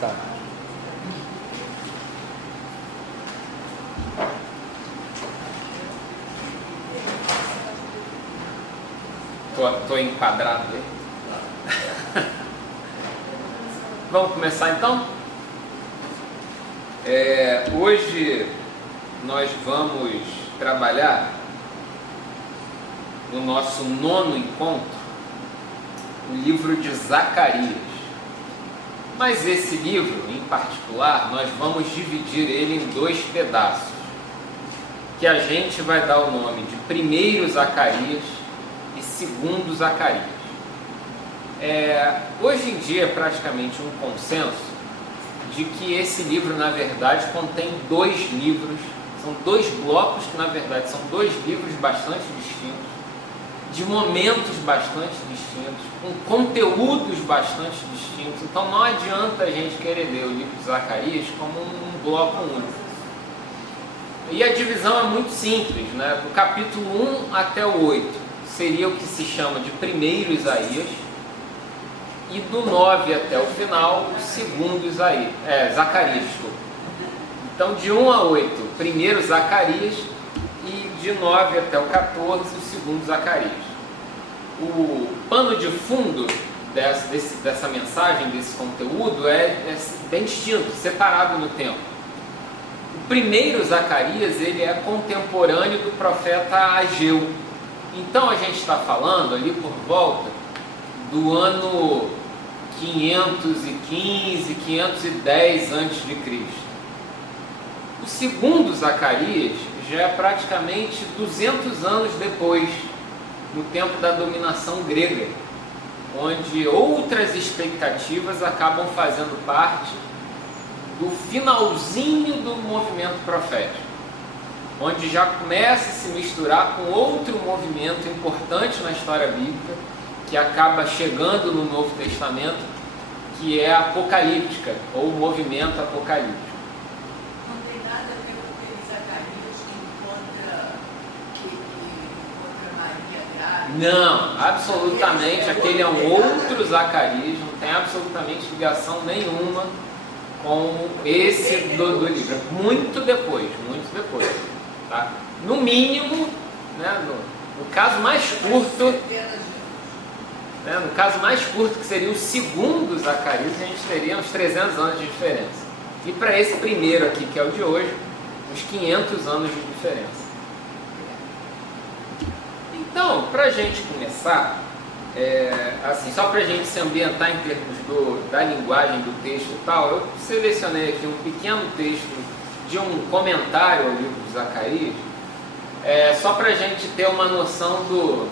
Tá. Tô enquadrado aí. Vamos começar então? Hoje nós vamos trabalhar no nosso 9º encontro o livro de Zacarias. Mas esse livro, em particular, nós vamos dividir ele em 2 pedaços, que a gente vai dar o nome de 1º Zacarias e 2º Zacarias. Hoje em dia é praticamente um consenso de que esse livro, na verdade, contém 2 livros, são 2 blocos que, na verdade, são 2 livros bastante distintos, de momentos bastante distintos, com conteúdos bastante distintos. Então não adianta a gente querer ler o livro de Zacarias como um bloco único. E a divisão é muito simples, né? Do capítulo 1 até o 8 seria o que se chama de 1º Isaías, e do 9 até o final, o 2º Zacarias. Então de 1 a 8, 1º Zacarias, e de 9 até o 14, o 2º Zacarias. O pano de fundo dessa mensagem, desse conteúdo, é bem distinto, separado no tempo. O 1º Zacarias, ele é contemporâneo do profeta Ageu. Então a gente está falando ali por volta do ano 515, 510 a.C. O 2º Zacarias já é praticamente 200 anos depois, no tempo da dominação grega, onde outras expectativas acabam fazendo parte do finalzinho do movimento profético, onde já começa a se misturar com outro movimento importante na história bíblica, que acaba chegando no Novo Testamento, que é a apocalíptica, ou o movimento apocalíptico. Não tem nada a ver com aquele Zacarias que encontra Maria grávida? Não, absolutamente, aquele é um outro Zacarias, não tem absolutamente ligação nenhuma com esse do livro. Muito depois, tá? No mínimo, né, no caso mais curto, que seria o 2º Zacarias, a gente teria uns 300 anos de diferença. E para esse primeiro aqui, que é o de hoje, uns 500 anos de diferença. Então, para a gente começar, só para a gente se ambientar em termos da linguagem do texto e tal, eu selecionei aqui um pequeno texto de um comentário ao livro de Zacarias, só para a gente ter uma noção do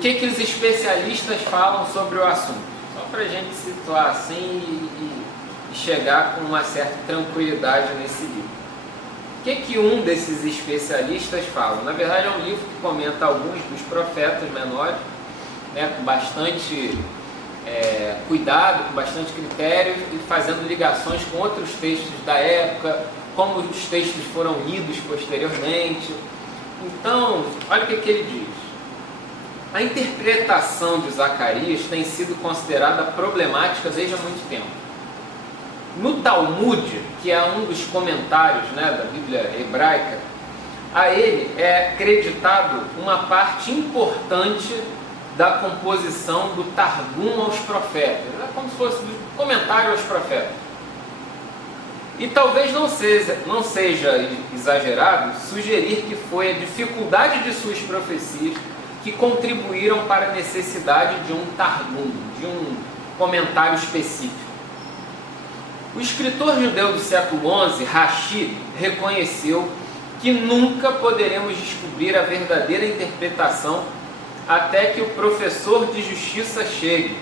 que os especialistas falam sobre o assunto. Só para a gente situar assim e chegar com uma certa tranquilidade nesse livro. O que um desses especialistas fala? Na verdade é um livro que comenta alguns dos profetas menores, né, com bastante cuidado, com bastante critério, e fazendo ligações com outros textos da época, como os textos foram lidos posteriormente. Então, olha o que ele diz. A interpretação de Zacarias tem sido considerada problemática desde há muito tempo. No Talmud, que é um dos comentários, né, da Bíblia hebraica, a ele é acreditado uma parte importante da composição do Targum aos profetas. É como se fosse um comentário aos profetas. E talvez não seja exagerado sugerir que foi a dificuldade de suas profecias que contribuíram para a necessidade de um Targum, de um comentário específico. O escritor judeu do século XI, Rashi, reconheceu que nunca poderemos descobrir a verdadeira interpretação até que o professor de justiça chegue.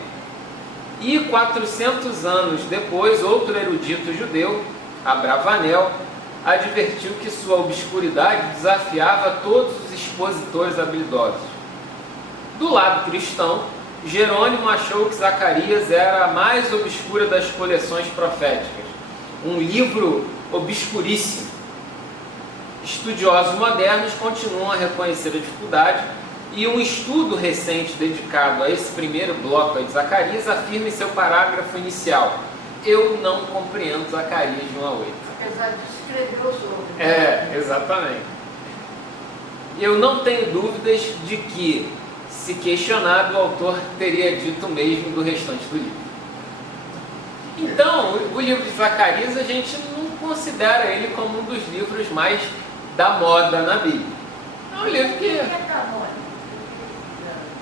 E 400 anos depois, outro erudito judeu, Abravanel, advertiu que sua obscuridade desafiava todos os expositores habilidosos. Do lado cristão, Jerônimo achou que Zacarias era a mais obscura das coleções proféticas, um livro obscuríssimo. estudiosos modernos continuam a reconhecer a dificuldade, e um estudo recente dedicado a esse primeiro bloco aí de Zacarias afirma em seu parágrafo inicial: eu não compreendo Zacarias de 1 a 8. Apesar de escrever sobre. Exatamente. Eu não tenho dúvidas de que, se questionado, o autor teria dito o mesmo do restante do livro. Então, o livro de Zacarias, a gente não considera ele como um dos livros mais da moda na Bíblia. É um livro que...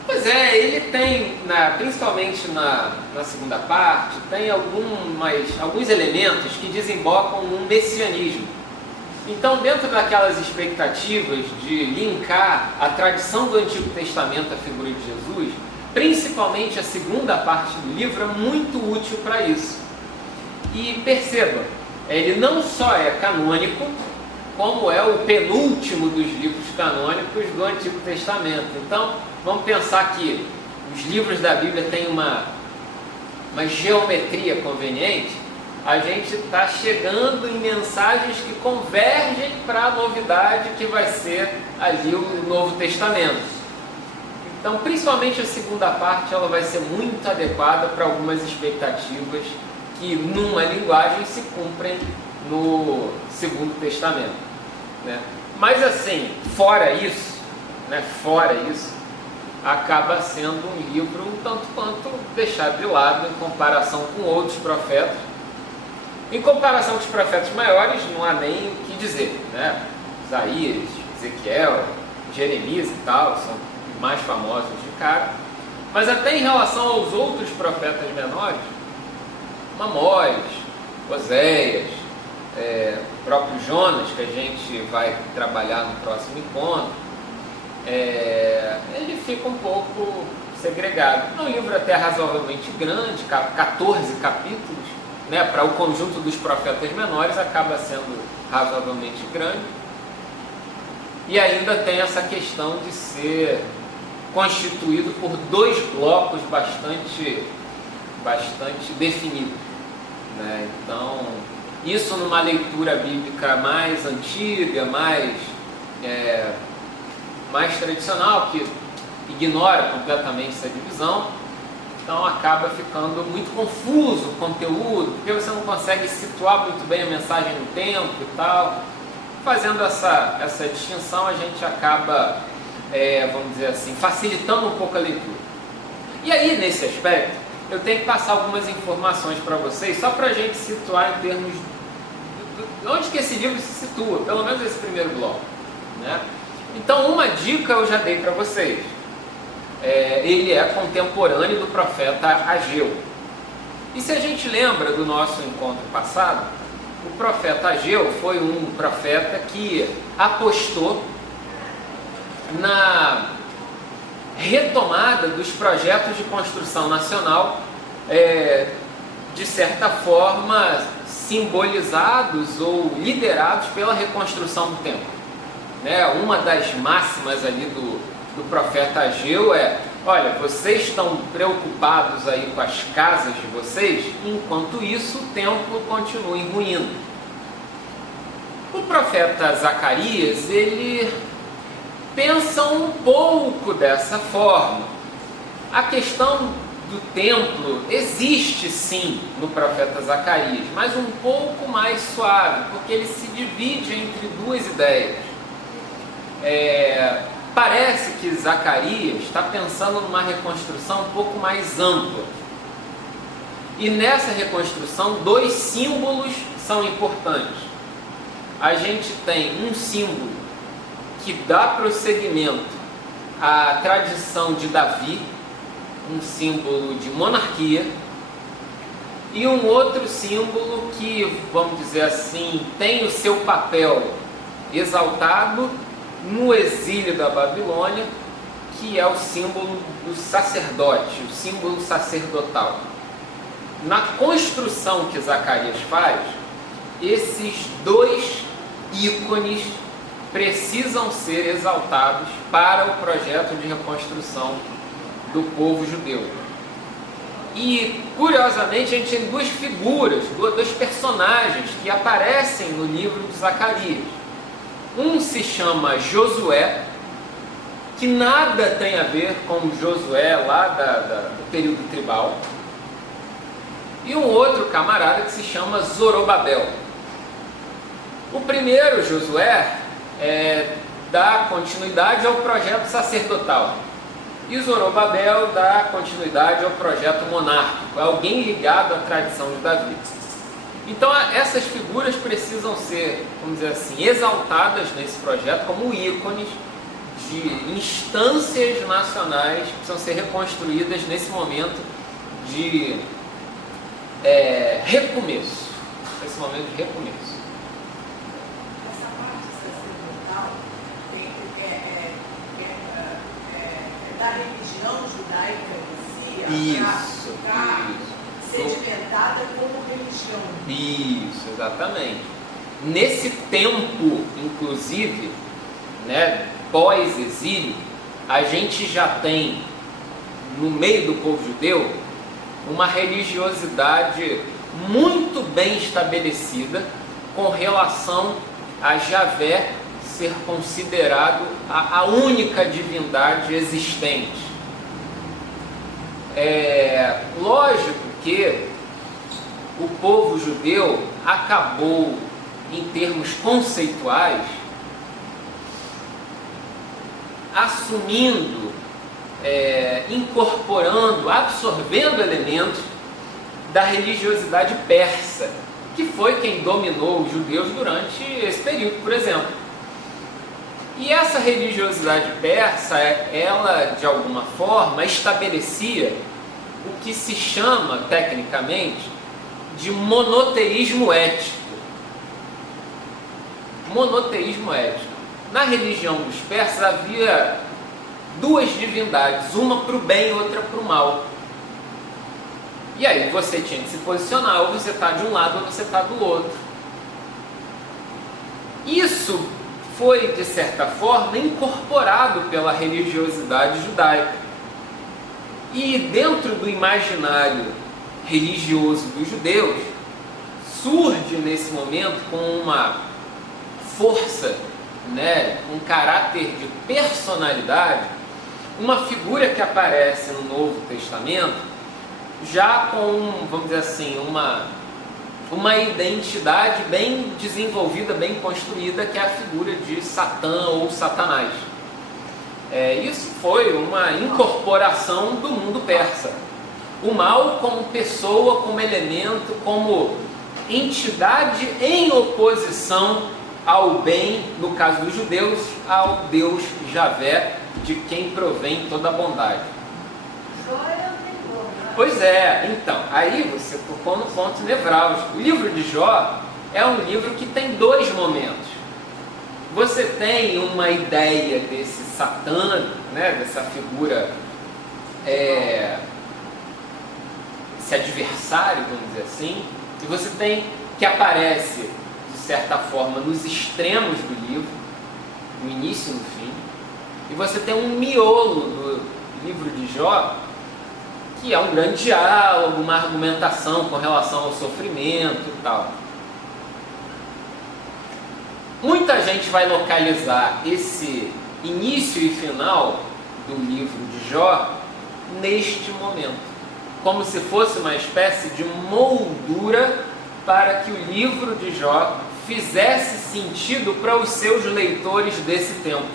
Pois é, ele tem, principalmente na segunda parte, tem alguns elementos que desembocam num messianismo. Então, dentro daquelas expectativas de linkar a tradição do Antigo Testamento à figura de Jesus, principalmente a segunda parte do livro é muito útil para isso. E perceba, ele não só é canônico, como é o penúltimo dos livros canônicos do Antigo Testamento. Então, vamos pensar que os livros da Bíblia têm uma geometria conveniente. A gente está chegando em mensagens que convergem para a novidade que vai ser ali o Novo Testamento. Então, principalmente a segunda parte, ela vai ser muito adequada para algumas expectativas que, numa linguagem, se cumprem no Segundo Testamento, né? Mas assim, fora isso, acaba sendo um livro um tanto quanto deixado de lado em comparação com outros profetas. Em comparação com os profetas maiores, não há nem o que dizer, né? Isaías, Ezequiel, Jeremias e tal, são os mais famosos de cara. Mas até em relação aos outros profetas menores, Amós, Oséias, o próprio Jonas, que a gente vai trabalhar no próximo encontro, ele fica um pouco segregado. É um livro até razoavelmente grande, 14 capítulos, né? Para o conjunto dos profetas menores acaba sendo razoavelmente grande, e ainda tem essa questão de ser constituído por dois blocos bastante definidos, né? Então, isso numa leitura bíblica mais antiga, mais tradicional, que ignora completamente essa divisão, então acaba ficando muito confuso o conteúdo, porque você não consegue situar muito bem a mensagem no tempo e tal. Fazendo essa distinção, a gente acaba, vamos dizer assim, facilitando um pouco a leitura. E aí, nesse aspecto, eu tenho que passar algumas informações para vocês, só para a gente situar em termos de onde que esse livro se situa, pelo menos esse primeiro bloco, né? Então, uma dica eu já dei para vocês. Ele é contemporâneo do profeta Ageu. E se a gente lembra do nosso encontro passado, o profeta Ageu foi um profeta que apostou na retomada dos projetos de construção nacional, de certa forma simbolizados ou liderados pela reconstrução do templo, né? Uma das máximas ali do profeta Ageu olha, vocês estão preocupados aí com as casas de vocês, enquanto isso o templo continua em ruína. O profeta Zacarias, ele pensa um pouco dessa forma. A questão do templo existe sim no profeta Zacarias, mas um pouco mais suave, porque ele se divide entre duas ideias. Parece que Zacarias está pensando numa reconstrução um pouco mais ampla. E nessa reconstrução, dois símbolos são importantes. A gente tem um símbolo que dá prosseguimento à tradição de Davi, um símbolo de monarquia, e um outro símbolo que, vamos dizer assim, tem o seu papel exaltado no exílio da Babilônia, que é o símbolo do sacerdote, o símbolo sacerdotal. Na construção que Zacarias faz, esses dois ícones precisam ser exaltados para o projeto de reconstrução do povo judeu. E, curiosamente, a gente tem duas figuras, dois personagens que aparecem no livro de Zacarias. Um se chama Josué, que nada tem a ver com Josué lá do período tribal. E um outro camarada que se chama Zorobabel. O primeiro, Josué, dá continuidade ao projeto sacerdotal. E Zorobabel dá continuidade ao projeto monárquico, alguém ligado à tradição de Davi. Então essas figuras precisam ser, vamos dizer assim, exaltadas nesse projeto como ícones de instâncias nacionais que precisam ser reconstruídas nesse momento de recomeço. Esse momento de recomeço. Essa parte sacerdotal é da religião judaica em si, Isso. sedimentada como religião. Isso, exatamente. Nesse tempo, inclusive, né, pós-exílio, a gente já tem, no meio do povo judeu, uma religiosidade muito bem estabelecida com relação a Javé ser considerado a única divindade existente. Lógico que o povo judeu acabou, em termos conceituais, assumindo, incorporando, absorvendo elementos da religiosidade persa, que foi quem dominou os judeus durante esse período, por exemplo. E essa religiosidade persa, ela de alguma forma estabelecia o que se chama, tecnicamente, de monoteísmo ético. Monoteísmo ético. Na religião dos persas havia duas divindades, uma para o bem e outra para o mal. E aí você tinha que se posicionar, ou você está de um lado ou você está do outro. Isso foi, de certa forma, incorporado pela religiosidade judaica. E dentro do imaginário religioso dos judeus, surge nesse momento com uma força, né, um caráter de personalidade, uma figura que aparece no Novo Testamento já com, vamos dizer assim, uma identidade bem desenvolvida, bem construída, que é a figura de Satã ou Satanás. Isso foi uma incorporação do mundo persa. O mal como pessoa, como elemento, como entidade em oposição ao bem, no caso dos judeus, ao Deus Javé, de quem provém toda a bondade. Jó é anterior, né? Pois é, então, aí você tocou no ponto nevrálgico. O livro de Jó é um livro que tem dois momentos. Você tem uma ideia desse Satã, né, dessa figura, esse adversário, vamos dizer assim, e você tem que aparece, de certa forma, nos extremos do livro, no início e no fim, e você tem um miolo do livro de Jó, que é um grande diálogo, uma argumentação com relação ao sofrimento e tal. Muita gente vai localizar esse início e final do livro de Jó neste momento, como se fosse uma espécie de moldura para que o livro de Jó fizesse sentido para os seus leitores desse tempo.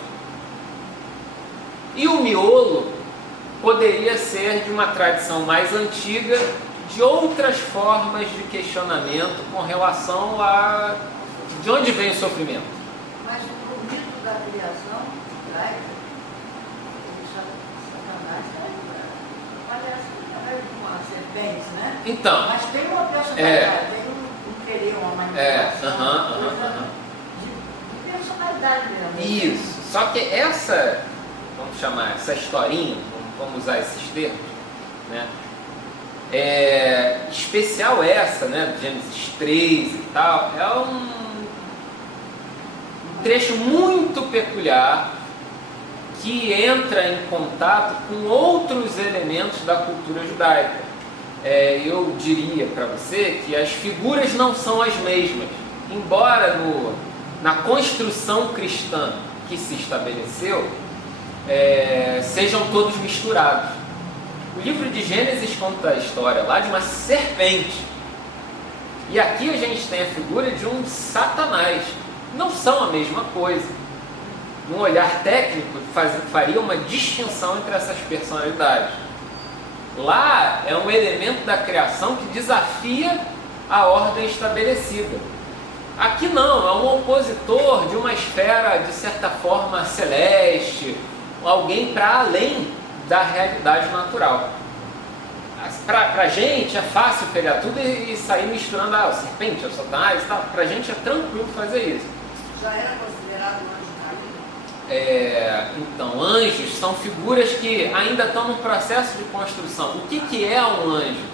E o miolo poderia ser de uma tradição mais antiga, de outras formas de questionamento com relação a de onde vem o sofrimento. Mas o mito da criação judaica, ele chama Satanás, parece uma serpente, né? Então, mas tem uma personalidade, tem um querer, uma manifestação de personalidade mesmo. Isso. Só que essa, vamos chamar, essa historinha, vamos usar esses termos, né? Especial essa, né? Gênesis 3 e tal, é um trecho muito peculiar que entra em contato com outros elementos da cultura judaica. Eu diria para você que as figuras não são as mesmas, embora na construção cristã que se estabeleceu, sejam todos misturados. O livro de Gênesis conta a história lá de uma serpente. E aqui a gente tem a figura de um Satanás. Não são a mesma coisa. Num olhar técnico, faria uma distinção entre essas personalidades. Lá é um elemento da criação que desafia a ordem estabelecida. Aqui não, é um opositor de uma esfera, de certa forma, celeste, alguém para além da realidade natural. Para a gente é fácil pegar tudo e sair misturando a serpente, a Satanás, para a gente é tranquilo fazer isso. Já era considerado um anjo caído? Então, anjos são figuras que ainda estão no processo de construção. O que é um anjo?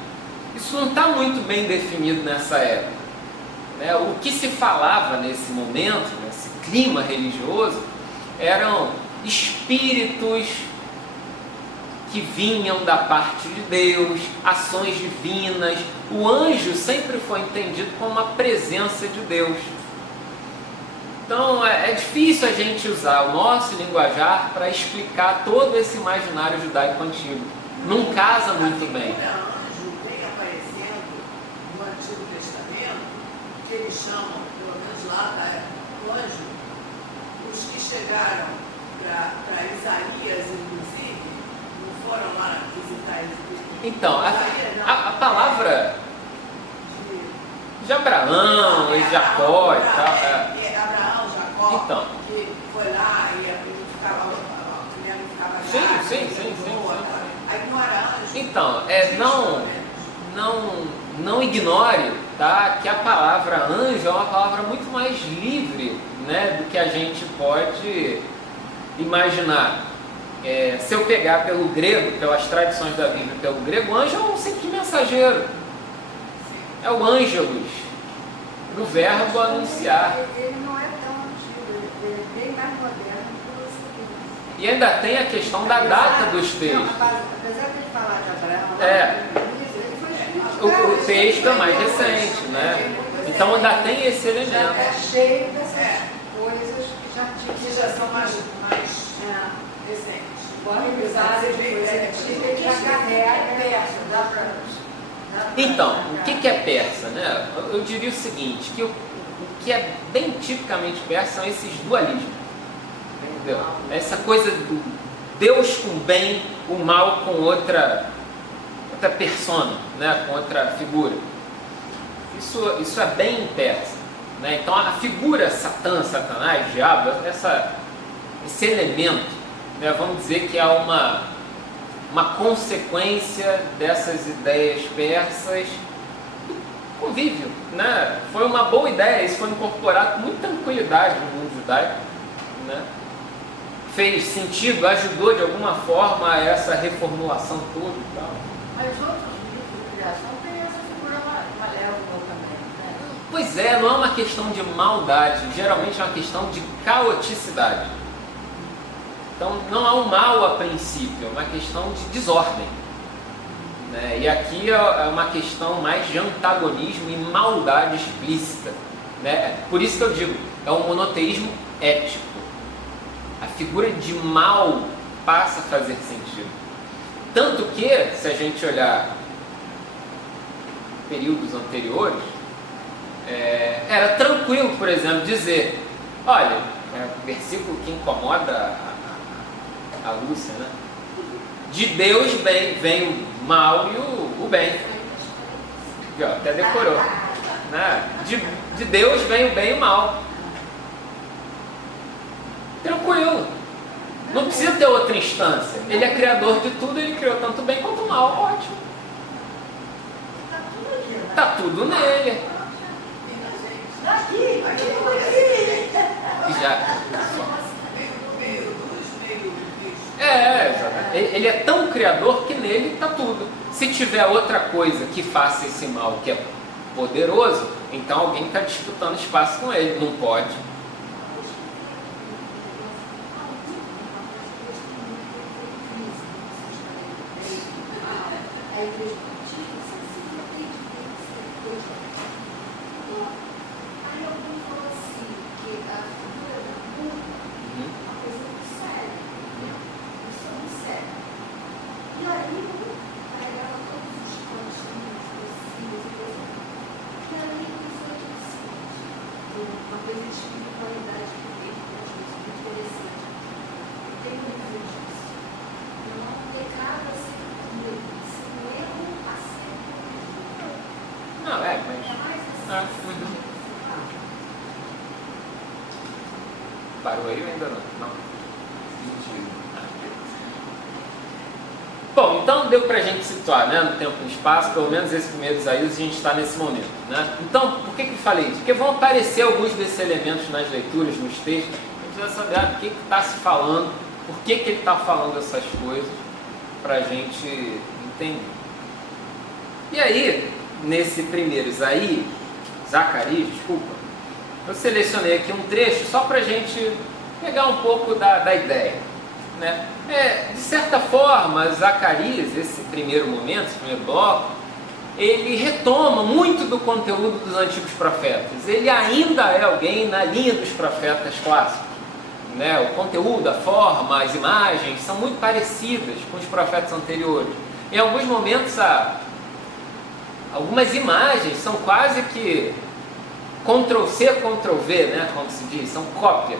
Isso não está muito bem definido nessa época. O que se falava nesse momento, nesse clima religioso, eram espíritos que vinham da parte de Deus, ações divinas. O anjo sempre foi entendido como uma presença de Deus. Então é difícil a gente usar o nosso linguajar para explicar todo esse imaginário judaico antigo. Não casa muito bem. O anjo vem aparecendo no Antigo Testamento, que eles chamam, pelo menos lá da época do anjo, os que chegaram para Isaías, inclusive, não foram lá visitar Isaías. Então, a palavra de Abraão e Jacó e tal. Abraão, Jacó, então, que foi lá e ele ficava grávida. Sim. Aí não era anjo. Então, não ignore, tá, que a palavra anjo é uma palavra muito mais livre, né, do que a gente pode imaginar. Se eu pegar pelo grego, pelas tradições da Bíblia, pelo grego, anjo é um simples mensageiro. É o ângelos, do verbo anunciar. Ele não é tão antigo, ele é bem mais moderno que E ainda tem a questão da data dos textos. Apesar de falar de Abraão, ele foi escrito. O texto é mais recente, né? Então ainda tem esse elemento. É cheio dessas coisas que já são mais recentes. Então, o que é persa, né? Eu diria o seguinte, que o que é bem tipicamente persa são esses dualismos. Entendeu? Essa coisa do Deus com bem, o mal com outra persona, né? Com outra figura. Isso é bem persa. Né? Então a figura Satã, Satanás, Diabo, esse elemento, né? Vamos dizer que é uma consequência dessas ideias persas do convívio, né? Foi uma boa ideia, isso foi incorporado com muita tranquilidade no mundo judaico, né? Fez sentido, ajudou de alguma forma a essa reformulação toda e tal. Mas outros livros de criação têm essa figura malévola também, né? Pois é, não é uma questão de maldade, geralmente é uma questão de caoticidade. Então não há um mal a princípio, é uma questão de desordem. Né? E aqui é uma questão mais de antagonismo e maldade explícita. Né? Por isso que eu digo, é um monoteísmo ético. A figura de mal passa a fazer sentido. Tanto que, se a gente olhar períodos anteriores, era tranquilo, por exemplo, dizer, olha, versículo que incomoda a Lúcia, né? De Deus vem o mal e o bem. Aqui, ó, até decorou. Né? De Deus vem o bem e o mal. Tranquilo. Não precisa ter outra instância. Ele é criador de tudo, ele criou tanto o bem quanto o mal. Ótimo. Tá tudo nele. Já. Ele é tão criador que nele está tudo. Se tiver outra coisa que faça esse mal que é poderoso, então alguém está disputando espaço com ele. Não pode. Aí alguém falou assim, que Parou aí ou ainda não? Não. Bom, então deu para a gente situar, né, no tempo e no espaço, pelo menos esses primeiros aí, a gente está nesse momento. Né? Então, por que eu falei isso? Porque vão aparecer alguns desses elementos nas leituras, nos textos, a gente vai saber do que está se falando, por que ele está falando essas coisas, para a gente entender. E aí, nesse primeiro Zacarias, desculpa, eu selecionei aqui um trecho só para a gente pegar um pouco da ideia. Né? De certa forma, Zacarias, esse primeiro momento, esse primeiro bloco, ele retoma muito do conteúdo dos antigos profetas. Ele ainda é alguém na linha dos profetas clássicos. Né? O conteúdo, a forma, as imagens são muito parecidas com os profetas anteriores. Em alguns momentos, algumas imagens são quase que Ctrl-C, Ctrl-V, né? Como se diz, são cópia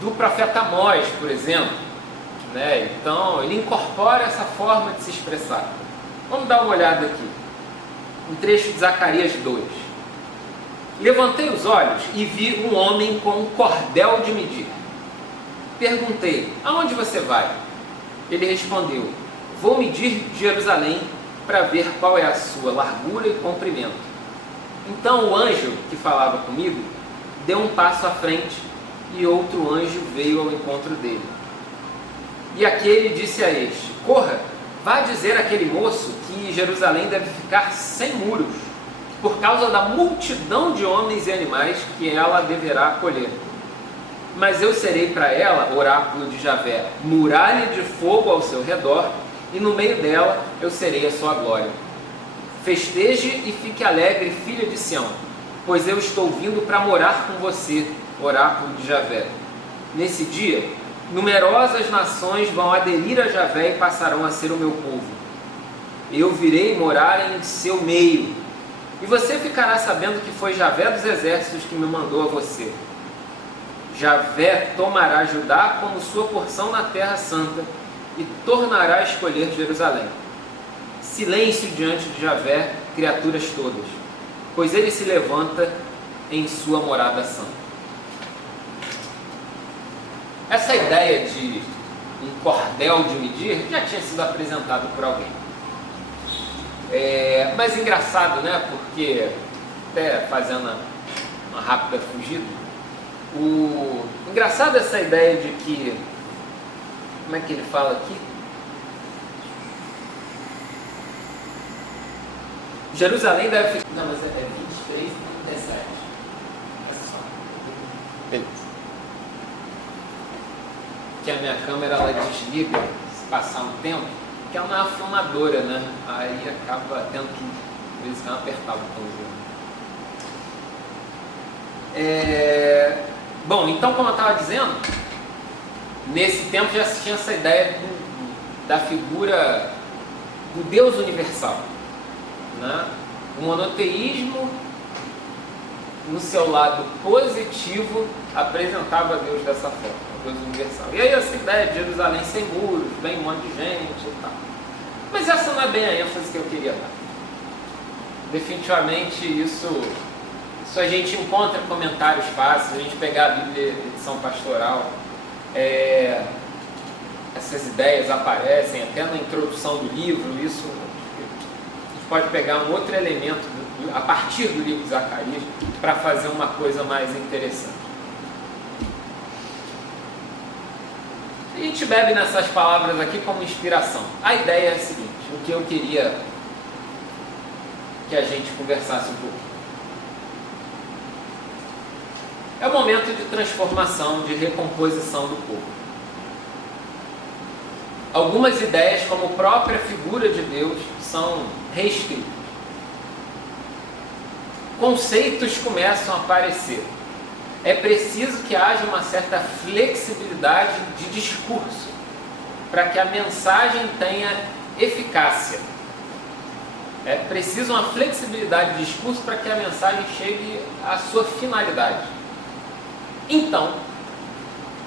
do profeta Amós, por exemplo. Né? Então, ele incorpora essa forma de se expressar. Vamos dar uma olhada aqui. Um trecho de Zacarias 2. Levantei os olhos e vi um homem com um cordel de medir. Perguntei, aonde você vai? Ele respondeu, vou medir Jerusalém para ver qual é a sua largura e comprimento. Então o anjo que falava comigo deu um passo à frente e outro anjo veio ao encontro dele. E aquele disse a este, corra, vá dizer àquele moço que Jerusalém deve ficar sem muros, por causa da multidão de homens e animais que ela deverá acolher. Mas eu serei para ela, oráculo de Javé, muralha de fogo ao seu redor, e no meio dela eu serei a sua glória. Festeje e fique alegre, filha de Sião, pois eu estou vindo para morar com você, oráculo de Javé. Nesse dia, numerosas nações vão aderir a Javé e passarão a ser o meu povo. Eu virei morar em seu meio, e você ficará sabendo que foi Javé dos exércitos que me mandou a você. Javé tomará Judá como sua porção na terra santa e tornará a escolher Jerusalém. Silêncio diante de Javé, criaturas todas, pois ele se levanta em sua morada santa. Essa ideia de um cordel de medir já tinha sido apresentada por alguém. Mas engraçado, né? Porque, até fazendo uma rápida fugida, engraçado essa ideia de que, como é que ele fala aqui? Jerusalém deve ficar... Não, mas é 23 e 37. Beleza. Que a minha câmera ela desliga se passar um tempo, que ela não é uma filmadora, né? Aí acaba tendo que, às vezes, apertar o botãozinho. Bom, então, como eu estava dizendo, nesse tempo já se tinha essa ideia da figura do Deus universal. Né? O monoteísmo, no seu lado positivo, apresentava Deus dessa forma, Deus universal. E aí essa ideia de Jerusalém sem muros, vem um monte de gente e tal. Mas essa não é bem a ênfase que eu queria dar. Definitivamente isso a gente encontra comentários fáceis, a gente pegar a Bíblia edição pastoral, essas ideias aparecem até na introdução do livro, isso a gente pode pegar um outro elemento a partir do livro de Zacarias para fazer uma coisa mais interessante. A gente bebe nessas palavras aqui como inspiração. A ideia é a seguinte, o que eu queria que a gente conversasse um pouco. É o momento de transformação, de recomposição do povo. Algumas ideias, como própria figura de Deus, são reescritas. Conceitos começam a aparecer. É preciso que haja uma certa flexibilidade de discurso para que a mensagem tenha eficácia. É preciso uma flexibilidade de discurso para que a mensagem chegue à sua finalidade. Então,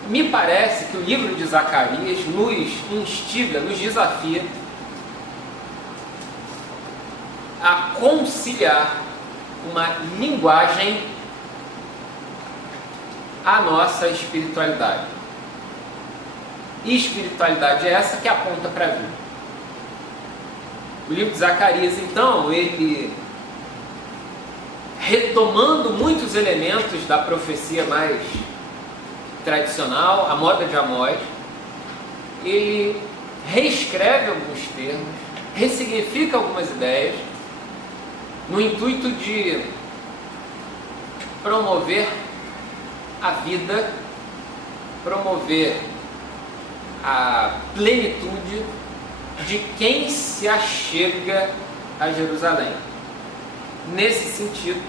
me parece que o livro de Zacarias nos instiga, nos desafia a conciliar uma linguagem a nossa espiritualidade. E espiritualidade é essa que aponta para a vida. O livro de Zacarias, então, ele, retomando muitos elementos da profecia mais tradicional, a moda de Amós, ele reescreve alguns termos, ressignifica algumas ideias, no intuito de promover a vida, promover a plenitude de quem se achega a Jerusalém. Nesse sentido,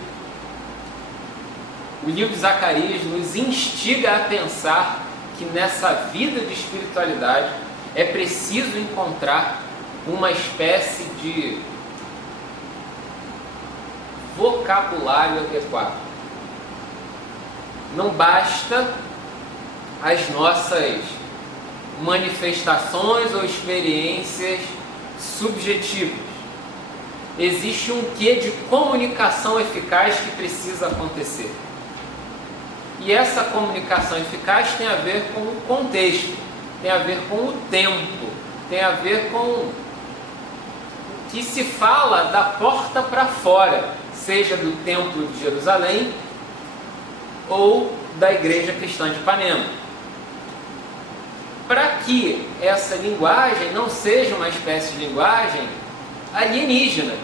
o livro de Zacarias nos instiga a pensar que nessa vida de espiritualidade é preciso encontrar uma espécie de vocabulário adequado. Não basta as nossas manifestações ou experiências subjetivas. Existe um quê de comunicação eficaz que precisa acontecer. E essa comunicação eficaz tem a ver com o contexto, tem a ver com o tempo, tem a ver com o que se fala da porta para fora, seja do Templo de Jerusalém ou da Igreja Cristã de Ipanema. Para que essa linguagem não seja uma espécie de linguagem alienígena,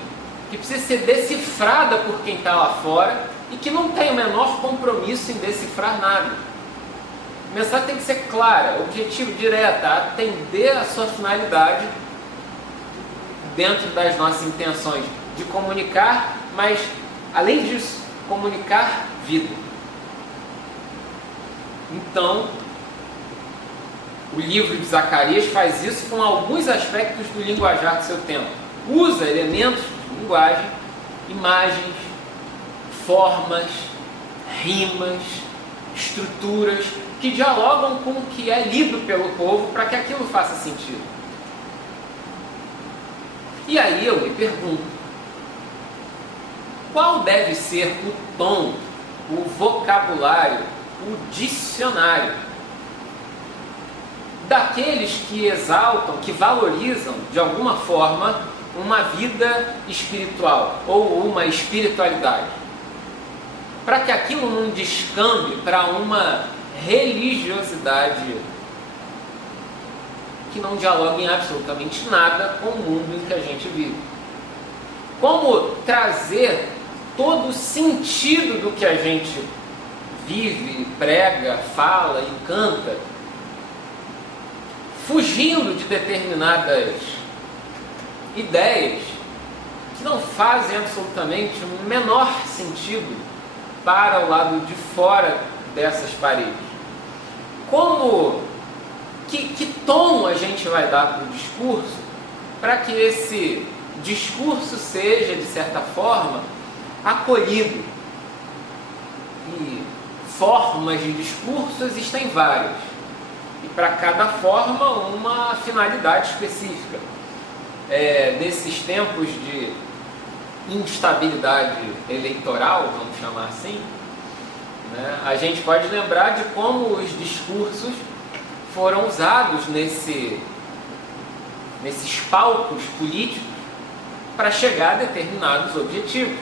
que precisa ser decifrada por quem está lá fora e que não tem o menor compromisso em decifrar nada. A mensagem tem que ser clara, objetivo, direta, atender a sua finalidade dentro das nossas intenções de comunicar, mas, além disso, comunicar vida. Então, o livro de Zacarias faz isso com alguns aspectos do linguajar do seu tempo. Usa elementos de linguagem, imagens, formas, rimas, estruturas que dialogam com o que é lido pelo povo para que aquilo faça sentido. E aí eu me pergunto, qual deve ser o tom, o vocabulário, o dicionário daqueles que exaltam, que valorizam de alguma forma uma vida espiritual ou uma espiritualidade, para que aquilo não descambe para uma religiosidade que não dialoga em absolutamente nada com o mundo em que a gente vive. Como trazer todo o sentido do que a gente vive, prega, fala e canta, fugindo de determinadas ideias que não fazem absolutamente o menor sentido para o lado de fora dessas paredes. Que tom a gente vai dar para o discurso para que esse discurso seja, de certa forma, acolhido? E formas de discurso existem várias, e para cada forma uma finalidade específica. Nesses tempos de instabilidade eleitoral, vamos chamar assim, né, a gente pode lembrar de como os discursos foram usados nesses palcos políticos para chegar a determinados objetivos.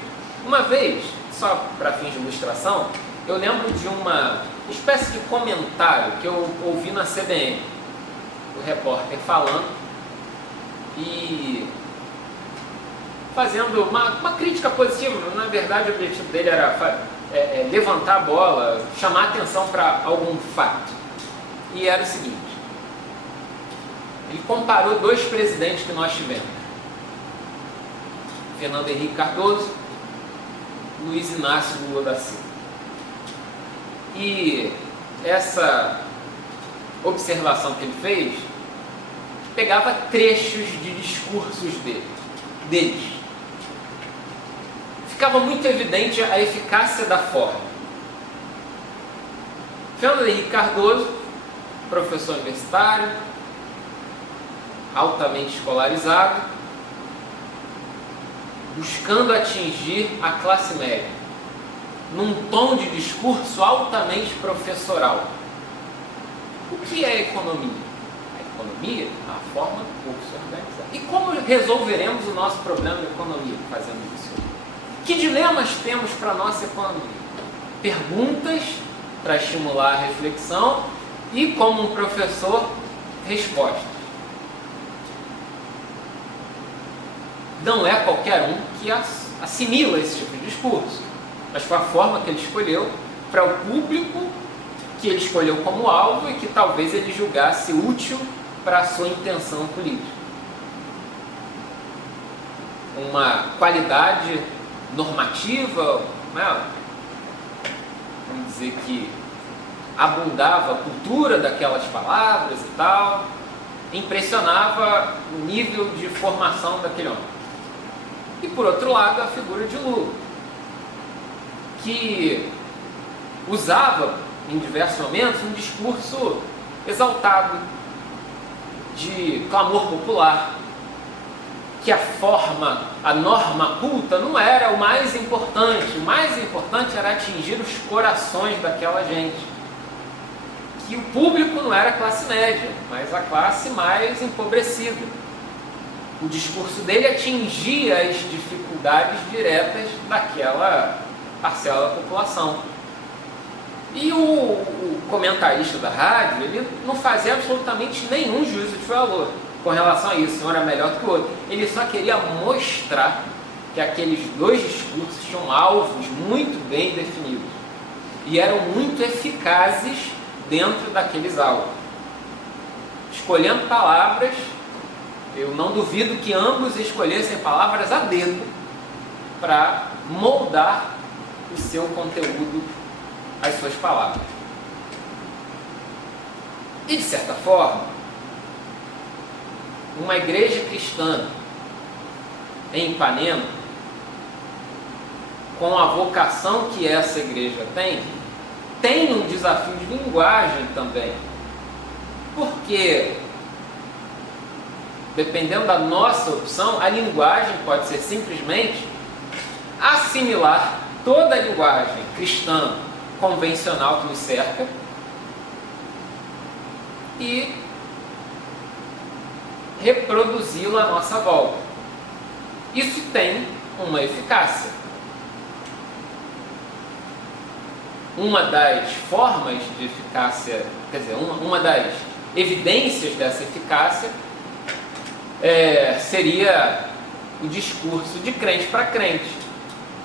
Uma vez, só para fins de ilustração, eu lembro de uma espécie de comentário que eu ouvi na CBN, o repórter falando e fazendo uma crítica positiva. Na verdade, o objetivo dele era levantar a bola, chamar a atenção para algum fato. E era o seguinte: ele comparou dois presidentes que nós tivemos, Fernando Henrique Cardoso, Luiz Inácio Lula da Silva. E essa observação que ele fez pegava trechos de discursos deles. Ficava muito evidente a eficácia da forma. Fernando Henrique Cardoso, professor universitário, altamente escolarizado, buscando atingir a classe média. num tom de discurso altamente professoral. O que é economia? A economia é a forma do povo se organizar. E como resolveremos o nosso problema de economia fazendo isso? Que dilemas temos para a nossa economia? Perguntas para estimular a reflexão e, como um professor, respostas. Não é qualquer um que assimila esse tipo de discurso, mas foi a forma que ele escolheu para o público que ele escolheu como alvo e que talvez ele julgasse útil para a sua intenção política. Uma qualidade normativa, né? Vamos dizer que abundava a cultura daquelas palavras e tal, impressionava o nível de formação daquele homem. E por outro lado, a figura de Lula, que usava em diversos momentos um discurso exaltado, de clamor popular, que a norma culta não era o mais importante era atingir os corações daquela gente. Que o público não era a classe média, mas a classe mais empobrecida. O discurso dele atingia as dificuldades diretas daquela parcela da população. E o comentarista da rádio, ele não fazia absolutamente nenhum juízo de valor com relação a isso, um era melhor do que o outro. Ele só queria mostrar que aqueles dois discursos tinham alvos muito bem definidos e eram muito eficazes dentro daqueles alvos. Escolhendo palavras, eu não duvido que ambos escolhessem palavras a dedo para moldar o seu conteúdo às suas palavras. E, de certa forma, uma igreja cristã em Ipanema, com a vocação que essa igreja tem um desafio de linguagem também. Porque, dependendo da nossa opção, a linguagem pode ser simplesmente assimilar toda a linguagem cristã convencional que nos cerca e reproduzi-la à nossa volta. Isso tem uma eficácia. Uma das formas de eficácia, quer dizer, uma das evidências dessa eficácia seria o discurso de crente para crente.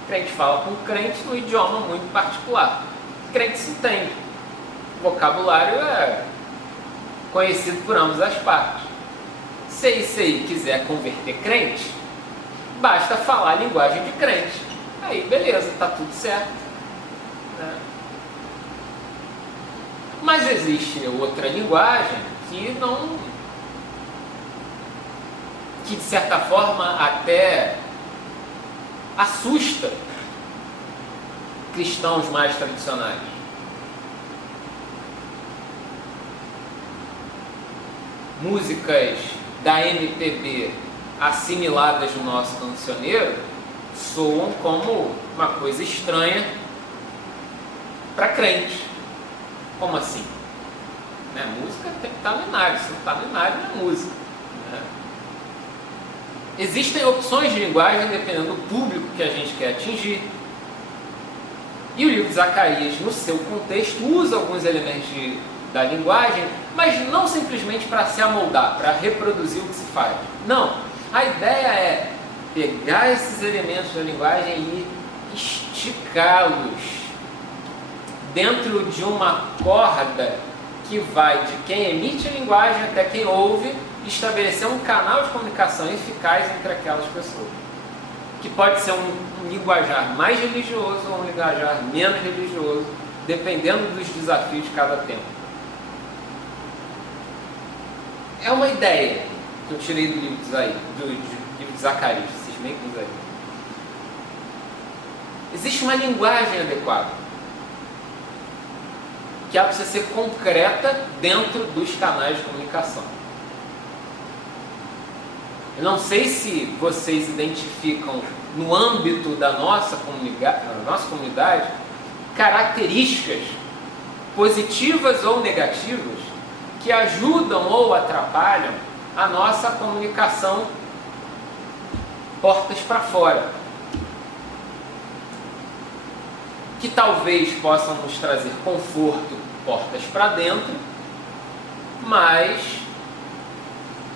O crente fala com o crente num idioma muito particular. O crente se entende. O vocabulário é conhecido por ambas as partes. Se isso aí quiser converter crente, basta falar a linguagem de crente. Aí, beleza, está tudo certo. Né? Mas existe outra linguagem que de certa forma até assusta cristãos mais tradicionais. Músicas da MPB assimiladas no nosso cancioneiro soam como uma coisa estranha para crente. Como assim? Né? Música tem que estar no inário, se não está no inário não é música. Né? Existem opções de linguagem dependendo do público que a gente quer atingir. E o livro de Zacarias, no seu contexto, usa alguns elementos da linguagem, mas não simplesmente para se amoldar, para reproduzir o que se faz. Não. A ideia é pegar esses elementos da linguagem e esticá-los dentro de uma corda que vai de quem emite a linguagem até quem ouve, estabelecer um canal de comunicação eficaz entre aquelas pessoas. Que pode ser um linguajar mais religioso ou um linguajar menos religioso, dependendo dos desafios de cada tempo. É uma ideia que eu tirei do livro de Zacarias, cismei com Isaías. Existe uma linguagem adequada, que ela precisa ser concreta dentro dos canais de comunicação. Eu não sei se vocês identificam no âmbito da nossa comunidade características positivas ou negativas que ajudam ou atrapalham a nossa comunicação portas para fora, que talvez possam nos trazer conforto portas para dentro, mas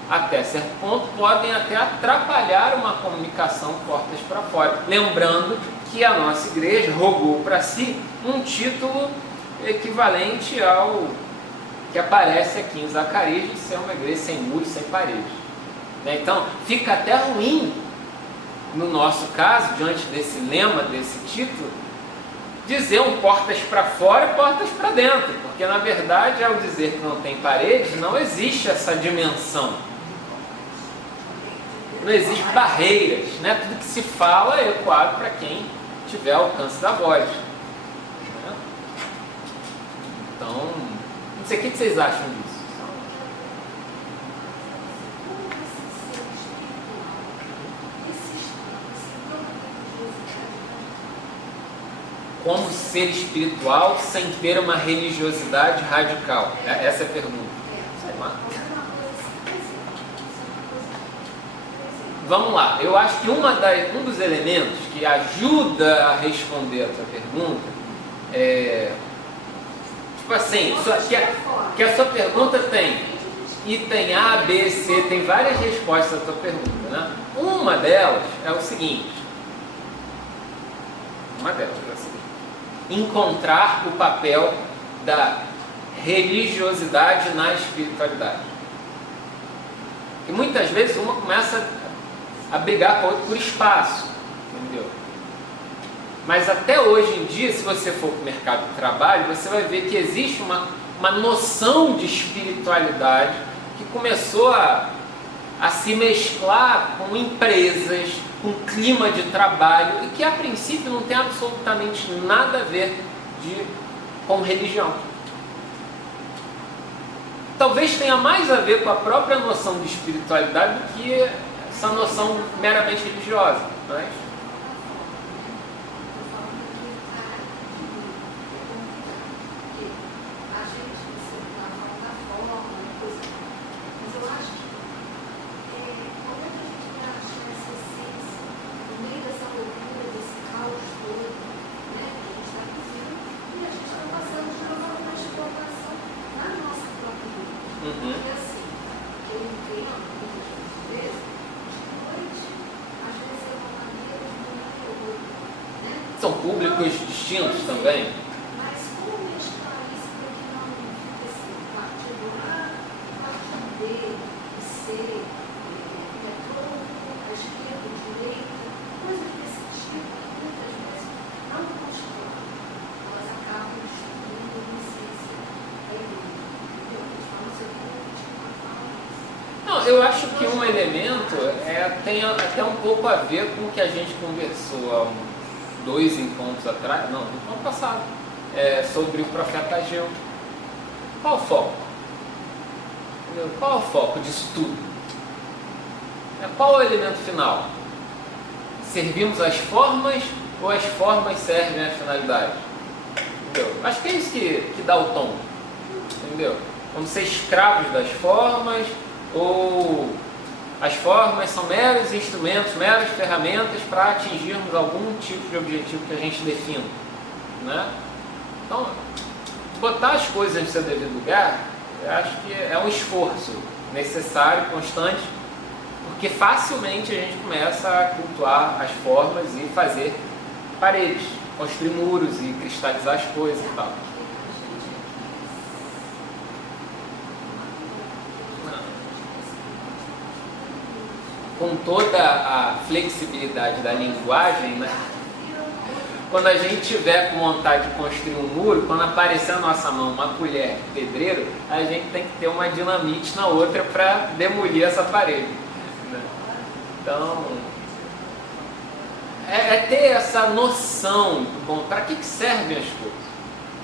até certo ponto podem até atrapalhar uma comunicação portas para fora. Lembrando que a nossa igreja rogou para si um título equivalente ao que aparece aqui em Zacarias, de ser uma igreja sem muros, sem paredes. Então fica até ruim, no nosso caso, diante desse lema, desse título, dizer um portas para fora e portas para dentro, porque na verdade, ao dizer que não tem paredes, não existe essa dimensão, não existe barreiras, né? Tudo que se fala é ecoado para quem tiver alcance da voz, né? Então, não sei o que vocês acham disso. Como ser espiritual sem ter uma religiosidade radical? Essa é a pergunta. Vamos lá, eu acho que um dos elementos que ajuda a responder essa pergunta é, tipo assim, que a sua pergunta tem item A, B, C, tem várias respostas à sua pergunta, né? Uma delas é o seguinte, encontrar o papel da religiosidade na espiritualidade. E muitas vezes uma começa a brigar com a outra por espaço, entendeu? Mas até hoje em dia, se você for para o mercado de trabalho, você vai ver que existe uma noção de espiritualidade que começou a se mesclar com empresas, com clima de trabalho, e que a princípio não tem absolutamente nada a ver com religião. Talvez tenha mais a ver com a própria noção de espiritualidade do que essa noção meramente religiosa, mas... São públicos distintos também. Mas como mesclar isso para que não fique assim, partido A, partido B, C, eletrônico, a esquerda, a direita, coisas desse tipo, muitas vezes não constroem. Elas acabam destruindo a essência da igreja. Entendeu? Eles falam ser Não, eu acho que um elemento tem até um pouco a ver com o que a gente conversou há uns 2 encontros atrás, no ano passado, sobre o profeta Ageu. Qual o foco? Qual é o foco disso tudo? Qual é o elemento final? Servimos as formas ou as formas servem à finalidade? Entendeu? Acho que é isso que dá o tom. Entendeu? Vamos ser escravos das formas, ou as formas são meros instrumentos, meras ferramentas para atingirmos algum tipo de objetivo que a gente defina, né? Então, botar as coisas no seu devido lugar, eu acho que é um esforço necessário, constante, porque facilmente a gente começa a cultuar as formas e fazer paredes, construir muros e cristalizar as coisas e tal. Com toda a flexibilidade da linguagem, né? Quando a gente tiver com vontade de construir um muro, quando aparecer na nossa mão uma colher de pedreiro, a gente tem que ter uma dinamite na outra para demolir essa parede, né? Então, ter essa noção do bom, para que servem as coisas,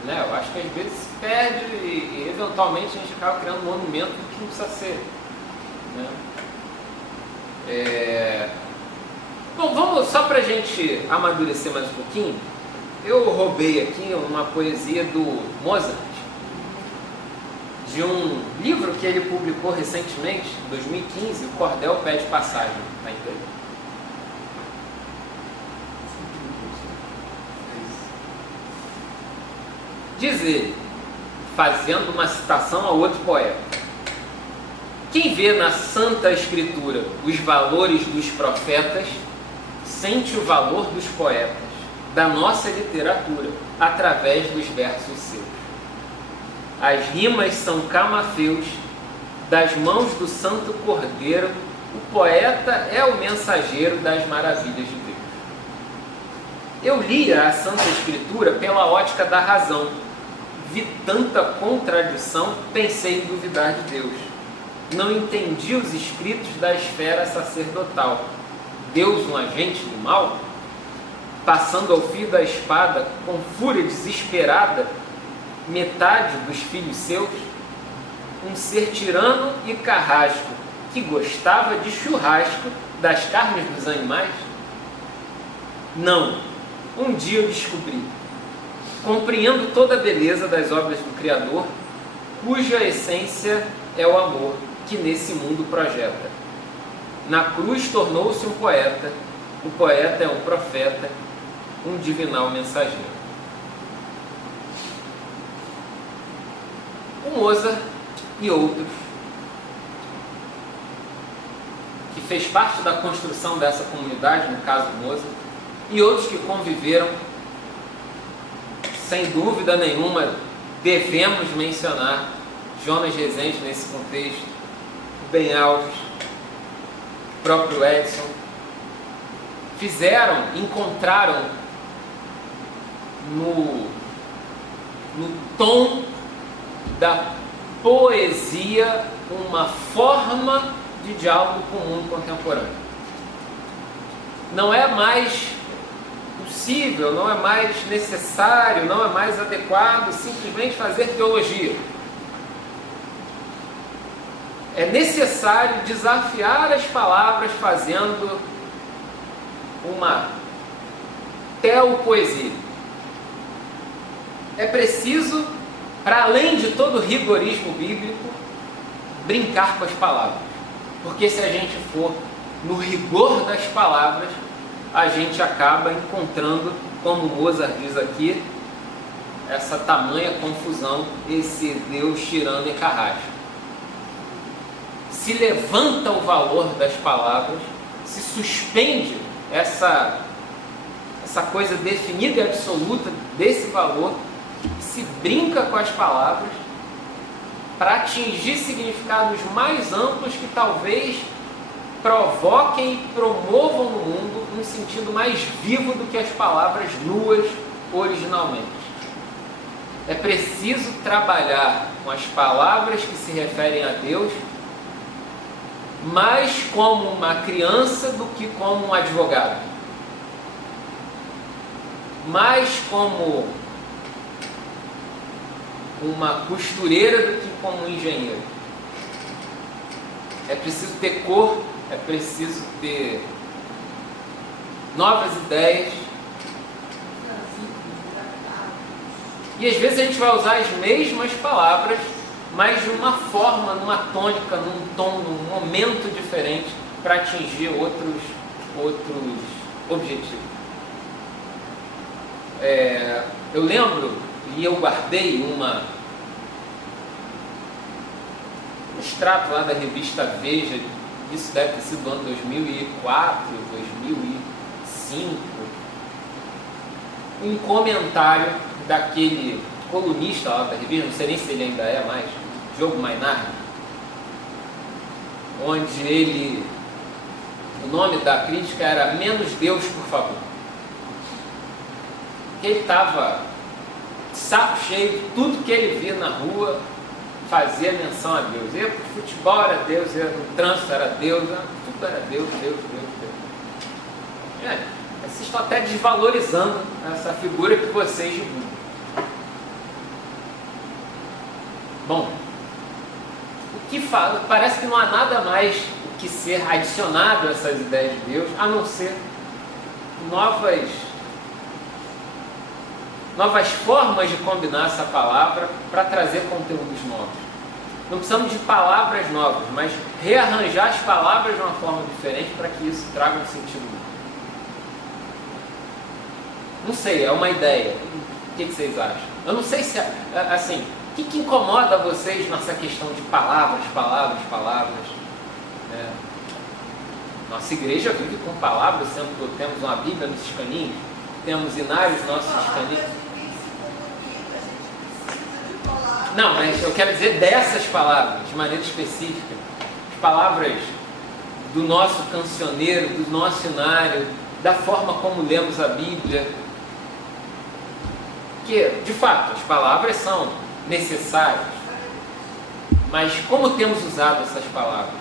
né? Eu acho que às vezes se perde e eventualmente a gente acaba criando um monumento que não precisa ser, né? Bom, vamos só para a gente amadurecer mais um pouquinho. Eu roubei aqui uma poesia do Mozart, de um livro que ele publicou recentemente, em 2015, O Cordel Pede Passagem, na inglês. Diz ele, fazendo uma citação a outro poeta: quem vê na Santa Escritura os valores dos profetas, sente o valor dos poetas, da nossa literatura, através dos versos seus. As rimas são camafeus, das mãos do Santo Cordeiro, o poeta é o mensageiro das maravilhas de Deus. Eu lia a Santa Escritura pela ótica da razão. Vi tanta contradição, pensei em duvidar de Deus. Não entendi os escritos da esfera sacerdotal. Deus um agente do mal? Passando ao fio da espada, com fúria desesperada, metade dos filhos seus? Um ser tirano e carrasco, que gostava de churrasco das carnes dos animais? Não, um dia eu descobri. Compreendo toda a beleza das obras do Criador, cuja essência é o amor que nesse mundo projeta. Na cruz tornou-se um poeta, o poeta é um profeta, um divinal mensageiro. O Mozart e outros, que fez parte da construção dessa comunidade, no caso do Mozart, e outros que conviveram, sem dúvida nenhuma, devemos mencionar Jonas Rezende nesse contexto, Ben Alves, o próprio Edson, encontraram no tom da poesia uma forma de diálogo com o mundo contemporâneo. Não é mais possível, não é mais necessário, não é mais adequado simplesmente fazer teologia. É necessário desafiar as palavras fazendo uma teopoesia. É preciso, para além de todo o rigorismo bíblico, brincar com as palavras. Porque se a gente for no rigor das palavras, a gente acaba encontrando, como Mozart diz aqui, essa tamanha confusão, esse Deus tirano e carrasco. Se levanta o valor das palavras, se suspende essa coisa definida e absoluta desse valor, se brinca com as palavras para atingir significados mais amplos que talvez provoquem e promovam no mundo um sentido mais vivo do que as palavras nuas originalmente. É preciso trabalhar com as palavras que se referem a Deus mais como uma criança do que como um advogado, mais como uma costureira do que como um engenheiro. É preciso ter cor, é preciso ter novas ideias. E às vezes a gente vai usar as mesmas palavras, mas de uma forma, numa tônica, num tom, num momento diferente, para atingir outros objetivos. Eu lembro, e eu guardei um extrato lá da revista Veja, isso deve ter sido do ano 2004, 2005, um comentário daquele colunista lá da revista, não sei nem se ele ainda é mais, Diogo Mainardi, onde o nome da crítica era Menos Deus, por favor. Ele estava de saco cheio de tudo que ele via na rua, fazia menção a Deus. E o futebol era Deus, o trânsito era Deus, tudo era Deus, Deus, Deus, Deus. Vocês estão até desvalorizando essa figura que vocês divulgam. Bom, o que fala, parece que não há nada mais o que ser adicionado a essas ideias de Deus, a não ser novas novas formas de combinar essa palavra para trazer conteúdos novos. Não precisamos de palavras novas, mas rearranjar as palavras de uma forma diferente para que isso traga um sentido novo. Não sei, é uma ideia. O que vocês acham? Eu não sei se, assim, o que incomoda vocês nessa questão de palavras? Nossa igreja vive com palavras, sendo que temos uma Bíblia nos caninhos, temos inários nos nossos caninhos. Não, mas eu quero dizer dessas palavras, de maneira específica. As palavras do nosso cancioneiro, do nosso inário, da forma como lemos a Bíblia. Que, de fato, as palavras são necessárias. Mas como temos usado essas palavras?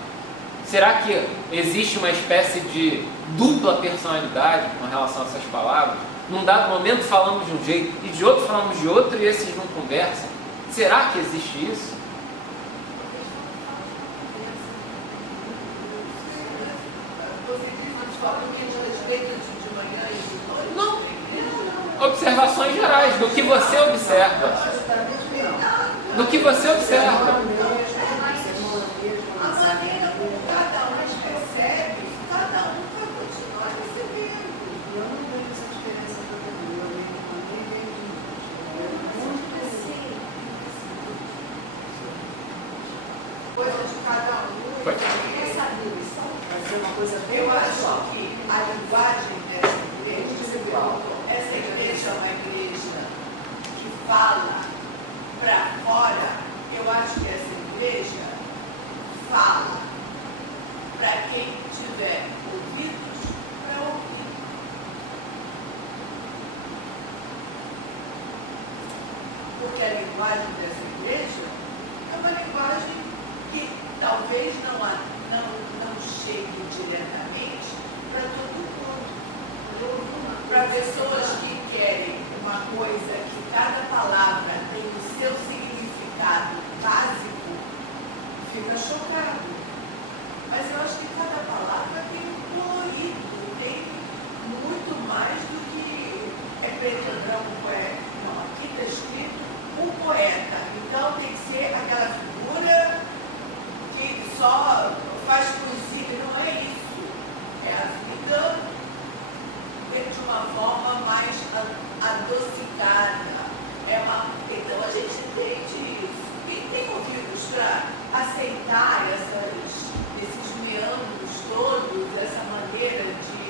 Será que existe uma espécie de dupla personalidade com relação a essas palavras? Num dado momento falamos de um jeito e de outro falamos de outro e esses não conversam. Será que existe isso? Você diz a respeito de manhã e de noite? Não. Observações gerais, do que você observa. Do que você observa. A maneira como cada um recebe, cada um vai continuar recebendo. Eu não vejo essa diferença toda. Eu nem vejo Coisa de cada um. Eu acho que a linguagem dessa igreja, essa igreja é uma igreja que fala para fora. Eu acho que essa igreja fala para quem tiver ouvidos para ouvir. Porque a linguagem dessa igreja é uma linguagem que talvez não chegue diretamente para todo mundo. Para pessoas que querem uma coisa que cada palavra tem o seu significado básico, fica chocado. Mas eu acho que cada palavra tem um colorido, tem muito mais do que é preto e branco, não, aqui está escrito um poeta. Então tem que ser aquela figura que só faz poesia, não é isso. É a vida de uma forma mais adocicada. Então a gente entende isso. Quem tem ouvidos para aceitar esses meandros todos, essa maneira de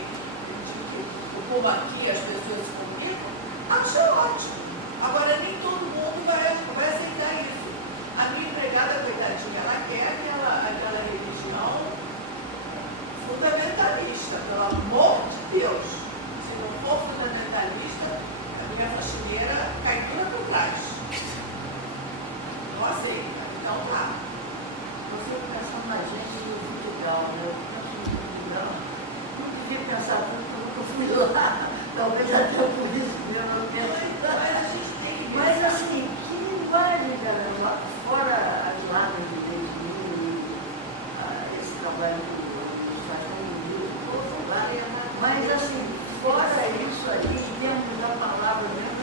como aqui as pessoas se comunicam, acha ótimo. Agora nem todo mundo vai aceitar isso. A minha empregada, coitadinha, ela quer aquela religião fundamentalista, pelo amor de Deus. Se não for fundamentalista, a minha faxineira cai toda por trás. Não aceita. Então tá. Você fica pensando na gente do Portugal, né? Não devia pensar tanto que eu nunca fui lá. Talvez até por isso eu não tenha. Mas a gente tem que. Mas assim, que linguagem, cara? Fora as lágrimas de Deus, esse trabalho que eles fazem no livro, mas assim, fora isso aí, em termos da palavra mesmo.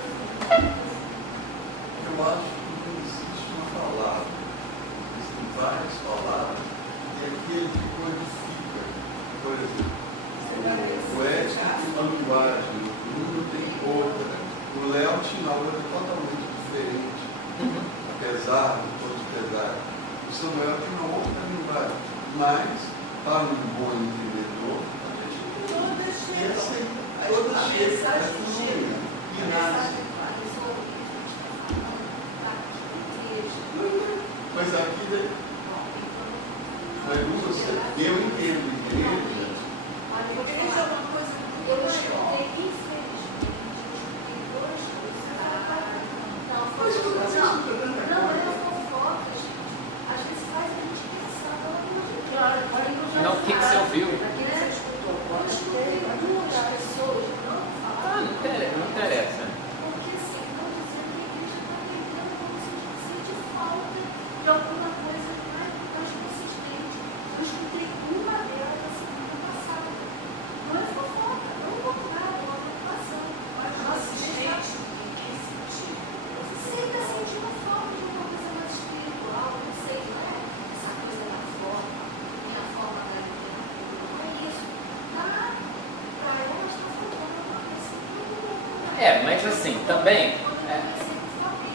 Eu acho que não existe uma palavra, existem várias palavras, e aquele que codifica, por exemplo, o Edson tem uma linguagem, o Bruno tem outra, o Léo tinha outra totalmente diferente, apesar de todos pesar. O Samuel tem uma outra linguagem, mas, para um bom entendedor, a gente Todas chegam. todas A chegam, mensagem chega. e A nasce. mensagem vai. Mas aqui, mas você, eu entendo igreja. Igreja é uma coisa Eu muito escutei, maior. infelizmente, dois Mas tudo isso não, é fofoca, gente. Às vezes faz a gente pensar, pelo amor de Deus. Não, o que você ouviu? Aqui você escutou, Eu escutei duas pessoas não falar. Não interessa. Porque assim, estão dizendo que a igreja está tentando como se a gente sente falta de alguma coisa mais consistente. Eu escutei uma delas na semana passada. Não é fofoca, não é fofoca. mas assim, também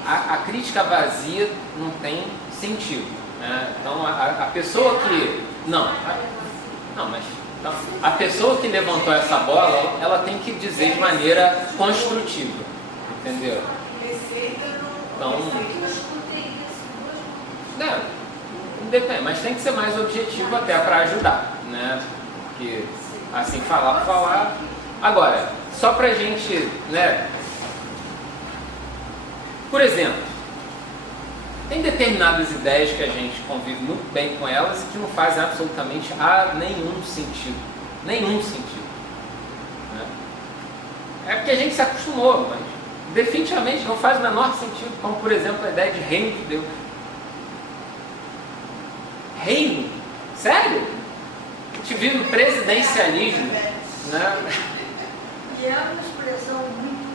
a crítica vazia não tem sentido, né? Então a pessoa que... Não, mas então, a pessoa que levantou essa bola, ela tem que dizer de maneira construtiva, entendeu? Então, depende, mas tem que ser mais objetivo até para ajudar, né? Porque assim, falar. Agora, só pra gente, né? Por exemplo, tem determinadas ideias que a gente convive muito bem com elas e que não fazem absolutamente nenhum sentido. Nenhum sentido. Né? É porque a gente se acostumou, mas definitivamente não faz o menor sentido, como por exemplo a ideia de reino de Deus. Reino? Sério? A gente vive no presidencialismo, né? E é uma expressão muito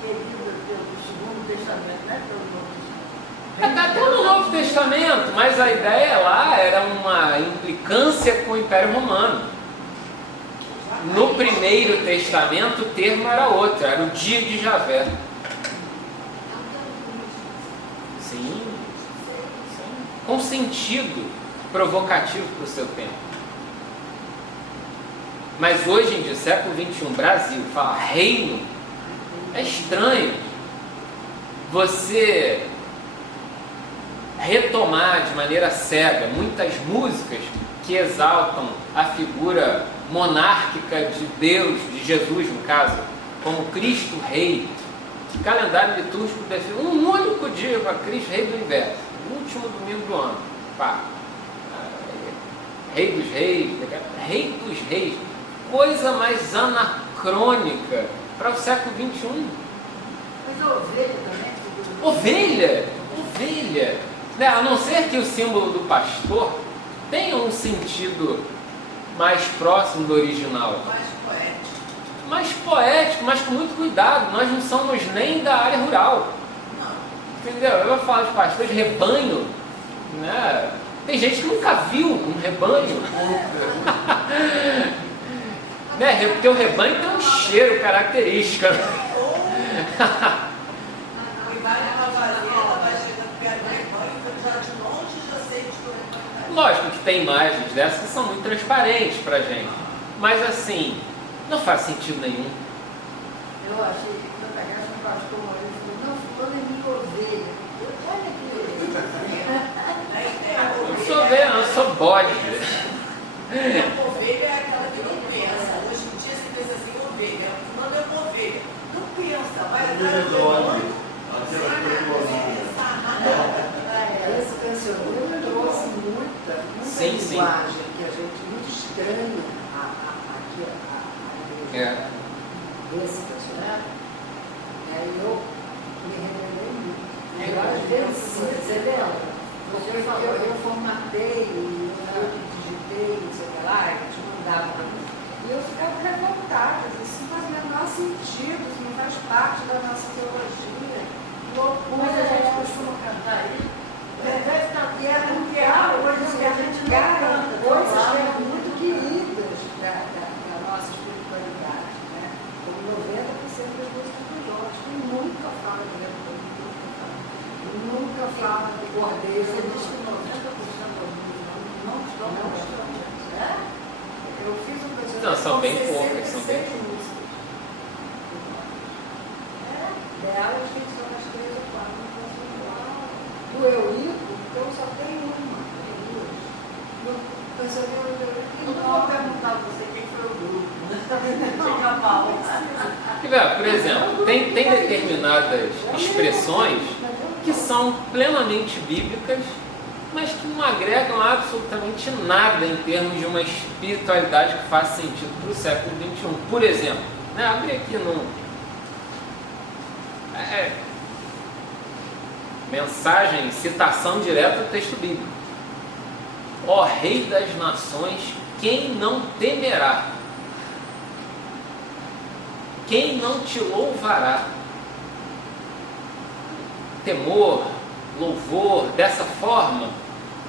querida pelo Segundo Testamento, né? Pelo Novo Testamento. Até no Novo Testamento, mas a ideia lá era uma implicância com o Império Romano. No Primeiro Testamento o termo era outro, era o dia de Javé. Sim. Com sentido provocativo para o seu tempo. Mas hoje em dia, século XXI, Brasil, fala reino, é estranho você retomar de maneira cega muitas músicas que exaltam a figura monárquica de Deus, de Jesus no caso, como Cristo Rei. O calendário litúrgico define um único dia para Cristo Rei do Universo, o último domingo do ano. Pá. Rei dos Reis, Rei dos Reis, coisa mais anacrônica para o século XXI. Mas a ovelha também. Ovelha. Né? A não ser que o símbolo do pastor tenha um sentido mais próximo do original. Mais poético, mas com muito cuidado. Nós não somos nem da área rural. Entendeu? Eu vou falar de pastor de rebanho, né? Tem gente que nunca viu um rebanho. Né? Porque o rebanho tem um cheiro característico. Lógico que tem imagens dessas que são muito transparentes pra gente. Mas assim, não faz sentido nenhum. Eu achei que quando eu pegasse um pastor, ele falou, não, fulano é minha ovelha. Olha que ovelha. Eu sou bode. Ovelha é aquela que não pensa. Hoje em dia você pensa assim, ovelha. Fulano é uma ovelha. Não pensa, vai atrás do rebanho. Esse pensionismo trouxe muita linguagem que a gente muito estranha aqui a igreja desse pensionato. E aí eu me revelei muito. Às vezes, você lembra? Eu formatei, eu digitei, não sei o que lá, e te mandava para mim. E eu ficava revoltada, isso não faz o menor sentido, isso não faz parte da nossa teologia. Loucura, Mas a gente costuma cantar isso. e é porque há coisas que a gente canta, coisas que eram muito queridas da nossa espiritualidade, né? Como 90% das músicas do Jorge, que nunca fala de rebanho, nunca fala de cordeiro. Você diz que 90% das músicas não estão cantando. Eu fiz um projeto. Não, são bem poucas, são bem poucas. Delas, a gente só umas 3 ou 4 do Eurico, eu só tenho uma. Eu não vou perguntar a você quem foi o grupo. Fica mal. Por exemplo, tem determinadas expressões que são plenamente bíblicas, mas que não agregam absolutamente nada em termos de uma espiritualidade que faça sentido para o século XXI. Por exemplo, né, abri aqui mensagem, citação direta do texto bíblico. Ó Rei das Nações, quem não temerá? Quem não te louvará? Temor, louvor, dessa forma,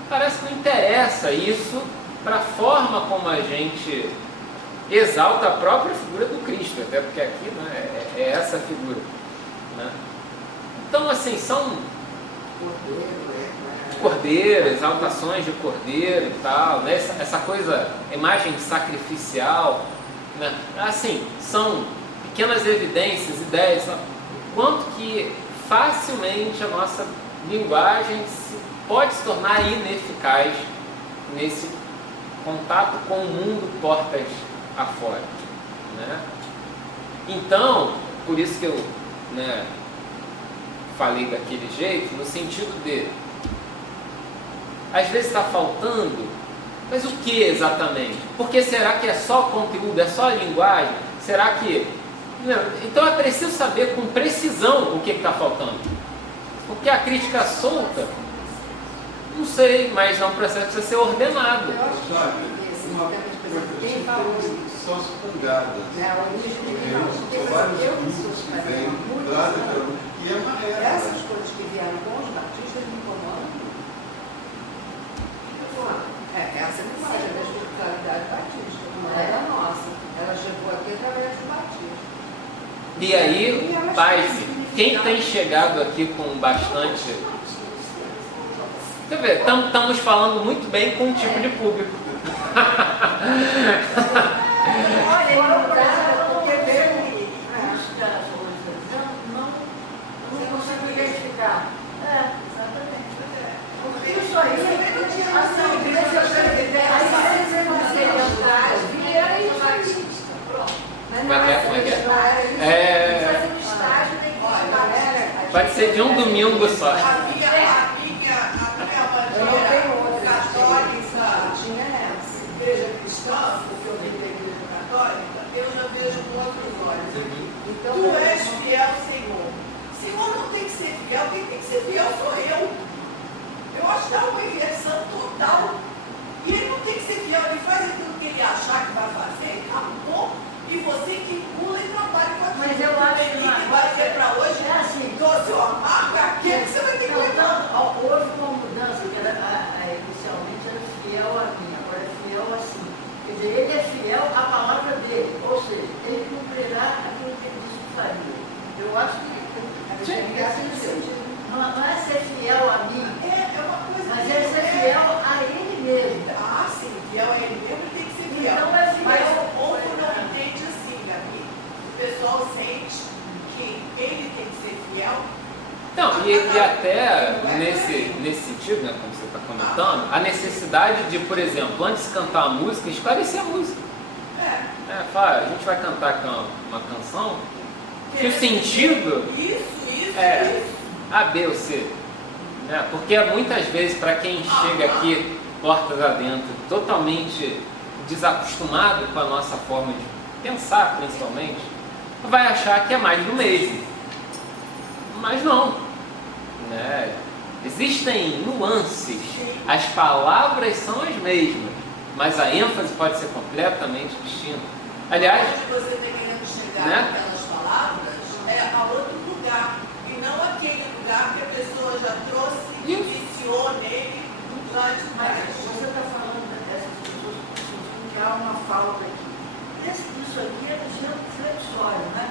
parece que não interessa isso para a forma como a gente exalta a própria figura do Cristo, até porque aqui, né, é essa figura, né? Então, assim, são cordeiro, exaltações de cordeiro e tal, né? Essa coisa, imagem sacrificial, né? Assim, são pequenas evidências, ideias, o quanto que facilmente a nossa linguagem pode se tornar ineficaz nesse contato com o mundo portas afora, né? Então, por isso que eu, né, falei daquele jeito, no sentido de, às vezes está faltando, mas o que exatamente? Porque será que é só conteúdo, é só linguagem? Será que... Não, então é preciso saber com precisão o que está faltando. Porque a crítica solta, não sei, mas é um processo que precisa ser ordenado. Uma coisa são as pangadas. São vários grupos que vêm lá e é uma regra. Essas coisas que vieram com os batistas me incomodam muito. Essa linguagem da espiritualidade batista, não é a nossa. Ela chegou aqui através do batismo. E aí, pasme, quem tem chegado aqui com bastante... Quer ver, estamos falando muito bem com um tipo de público. Olha, eu porque veio das organizações, não consigo identificar. Exatamente. Porque isso aí, assim, igreja aí você não seria Como é que é? Fazer um estágio tem que Pode ser de um domingo só. A minha bandeira católica, igreja cristã, porque eu venho da igreja católica, eu já vejo com outros olhos. Então, tu és fiel, Senhor. Senhor não tem que ser fiel, quem tem que ser fiel sou eu. Eu acho que há uma inversão total. E ele não tem que ser fiel, ele faz aquilo que ele achar que vai fazer, acabou. E você que pula e trabalha com aquilo. Mas eu acho que vai ser para hoje. É assim. Doce, ó, marca aquele que você vai ter que levar. Houve uma mudança, que inicialmente era fiel a mim, agora é fiel assim. Quer dizer, ele é fiel à palavra dele, ou seja, ele cumprirá aquilo que ele disse que faria. Eu acho que não é ser fiel a mim, É uma coisa. mas é ser fiel a ele mesmo. Ah, sim, fiel a ele mesmo tem que ser fiel. Então é fiel. Mas o povo não entende assim, Gabi. O pessoal sente que ele tem que ser fiel. Não, e até nesse sentido, né, como você está comentando, a necessidade de, por exemplo, antes de cantar a música, esclarecer a música. Fala, a gente vai cantar uma canção que o sentido Isso. A, B ou C. Né? Porque muitas vezes, para quem chega aqui, portas adentro, totalmente desacostumado com a nossa forma de pensar, principalmente, vai achar que é mais do mesmo. Mas não. Né? Existem nuances. As palavras são as mesmas, mas a ênfase pode ser completamente distinta. Aliás, onde você está querendo chegar, né? aquelas palavras é a outro lugar. E não aquele lugar que a pessoa já trouxe e iniciou nele lá de Mas trás. você está falando dessas pessoas que há uma falta aqui. Isso aqui é do centro flexório, né?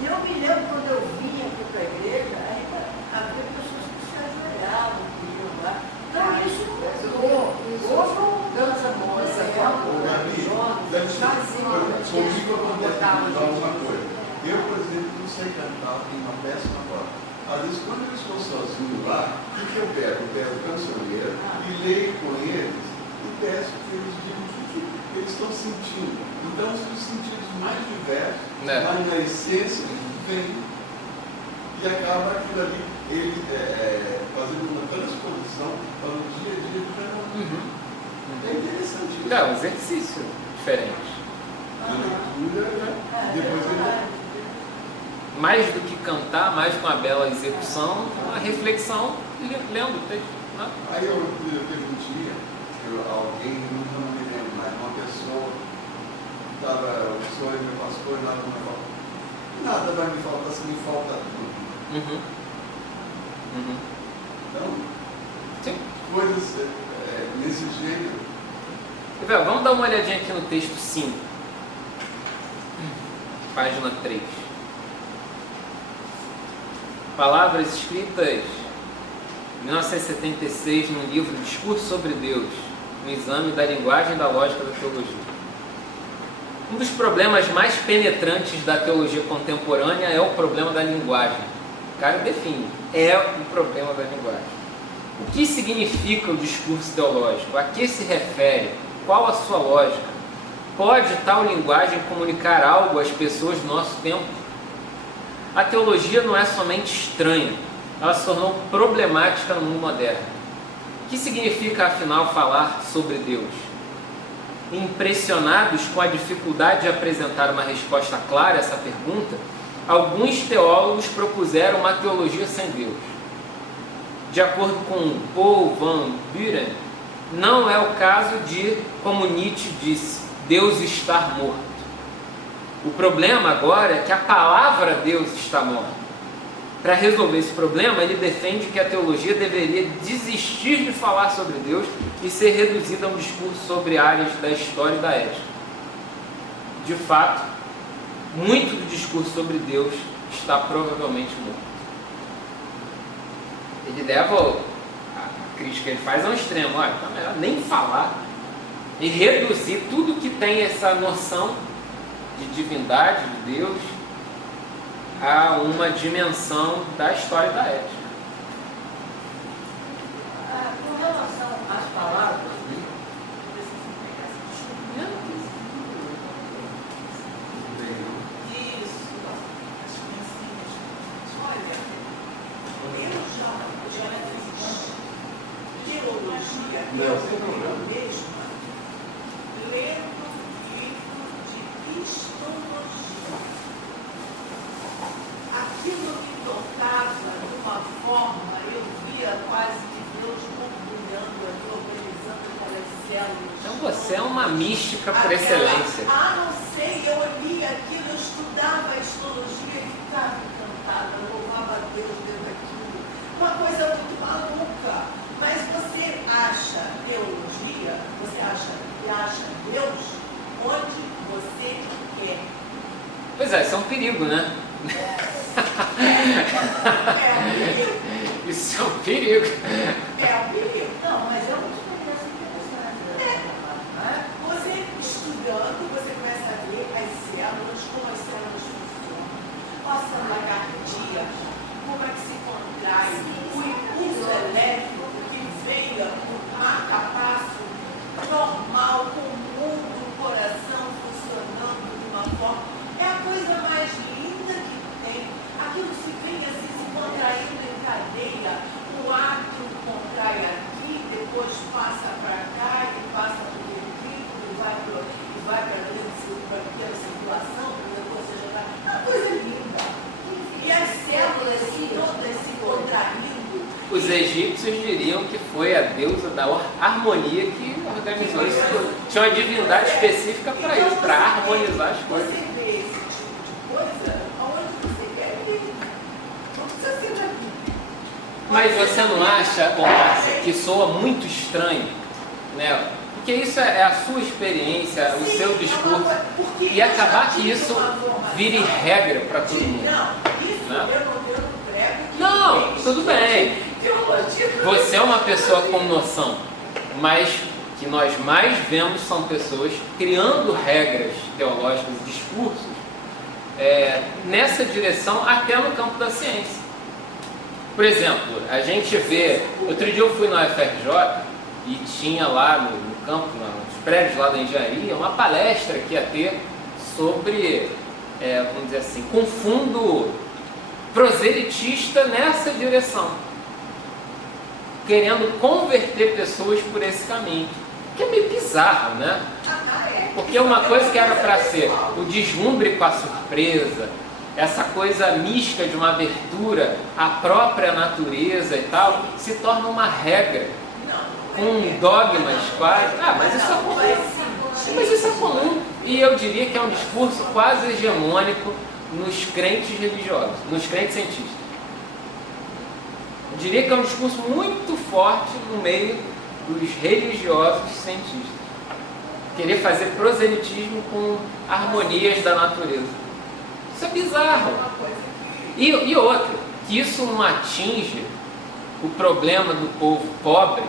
E eu me lembro quando eu vinha aqui para a igreja, ainda havia pessoas que se ajoelhavam, que iam lá. Então isso mudou. Houve uma mudança boa. Gabi, comigo acontece uma coisa. Eu, por exemplo, não sei cantar, tenho uma péssima voz. Às vezes, quando eu estou sozinho lá, o que eu pego? Eu pego cancioneiro e leio com eles e peço que eles digam o que eles estão sentindo. Então, os sentidos mais diversos, mas na essência, vem. E acaba aquilo ali, ele fazendo uma transposição para o dia a dia do fenômeno. É interessante isso. É um exercício diferente. A leitura, depois ele... Mais do que cantar, mais com uma bela execução, uma reflexão lendo o texto. Né? Aí eu teve um dia, alguém, não me lembro mais, uma pessoa estava, o sonho me passou e nada me falta. Nada vai me faltar se me falta tudo. Então, sim, coisas nesse gênero. Vamos dar uma olhadinha aqui no texto 5, página 3. Palavras escritas em 1976 no livro Discurso sobre Deus, um exame da linguagem e da lógica da teologia. Um dos problemas mais penetrantes da teologia contemporânea é o problema da linguagem. O cara define, é o problema da linguagem. O que significa o discurso teológico? A que se refere? Qual a sua lógica? Pode tal linguagem comunicar algo às pessoas do nosso tempo? A teologia não é somente estranha, ela se tornou problemática no mundo moderno. O que significa, afinal, falar sobre Deus? Impressionados com a dificuldade de apresentar uma resposta clara a essa pergunta, alguns teólogos propuseram uma teologia sem Deus. De acordo com Paul Van Buren, não é o caso de, como Nietzsche disse, Deus estar morto. O problema agora é que a palavra Deus está morta. Para resolver esse problema, ele defende que a teologia deveria desistir de falar sobre Deus e ser reduzida a um discurso sobre áreas da história e da ética. De fato, muito do discurso sobre Deus está provavelmente morto. Ele leva a crítica que ele faz a um extremo. Olha, então é melhor nem falar e reduzir tudo que tem essa noção de divindade de Deus a uma dimensão da história e da ética. Com relação às palavras, eu mesma lendo livro de pistologia. Aquilo me tocava de uma forma, eu via quase que Deus borbulhando ali, organizando aquelas células. Então você é uma mística por excelência. Não sei, eu li aquilo, eu estudava a histologia e ficava encantada, eu louvava a Deus dentro daquilo. Uma coisa muito maluca. Mas você acha teologia, você acha Deus onde você quer. Pois é, isso é um perigo, né? É um perigo. Isso é um perigo. É um perigo. não, mas é uma experiência interessante. Você estudando, você começa a ver as células, como as células funcionam, passando a cardíaca, como é que se contrai, o impulso elétrico que venha com marca-passo normal, com o mundo, o coração funcionando de uma forma. É a coisa mais linda que tem. Aquilo se vem assim, se contraindo em cadeia, o átrio contrai aqui, depois passa para cá, e passa para o ventrículo, e vai para dentro para a pequena circulação, para depois seja uma coisa linda. E as células todas se contraindo. Os egípcios diriam que foi a deusa da harmonia que organizou isso. Tinha uma divindade específica para isso, para harmonizar as coisas. Você vê esse tipo de coisa onde você quer ir. Não precisa ser na Bíblia. Mas você não acha, Márcia, que soa muito estranho, né? Porque isso é a sua experiência, o seu discurso, e acabar que isso vire regra para todo mundo. Não, isso né? eu não prego. Não, tudo bem. Você é uma pessoa com noção, mas o que nós mais vemos são pessoas criando regras teológicas e discursos nessa direção até no campo da ciência. Por exemplo, a gente vê, outro dia eu fui na UFRJ e tinha lá no campo, nos prédios lá da engenharia, uma palestra que ia ter sobre, vamos dizer assim, com fundo proselitista nessa direção, querendo converter pessoas por esse caminho, que é meio bizarro, né? Porque uma coisa que era para ser o deslumbre com a surpresa, essa coisa mística de uma abertura à própria natureza e tal, se torna uma regra, com dogmas quase. Mas isso é comum. Mas isso é comum. E eu diria que é um discurso quase hegemônico nos crentes religiosos, nos crentes cientistas. Eu diria que é um discurso muito forte no meio dos religiosos cientistas. querer fazer proselitismo com harmonias da natureza. Isso é bizarro. E outra, que isso não atinge o problema do povo pobre,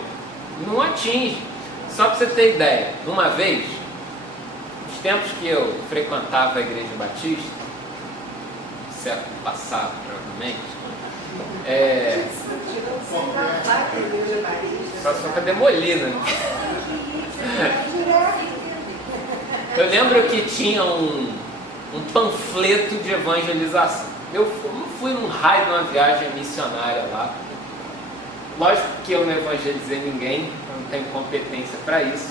não atinge. Só para você ter ideia, uma vez, nos tempos que eu frequentava a Igreja Batista, século passado, provavelmente, só para demolir, né? Eu lembro que tinha um panfleto de evangelização. Eu fui num raio de uma viagem missionária lá. Lógico que eu não evangelizei ninguém, eu não tenho competência para isso,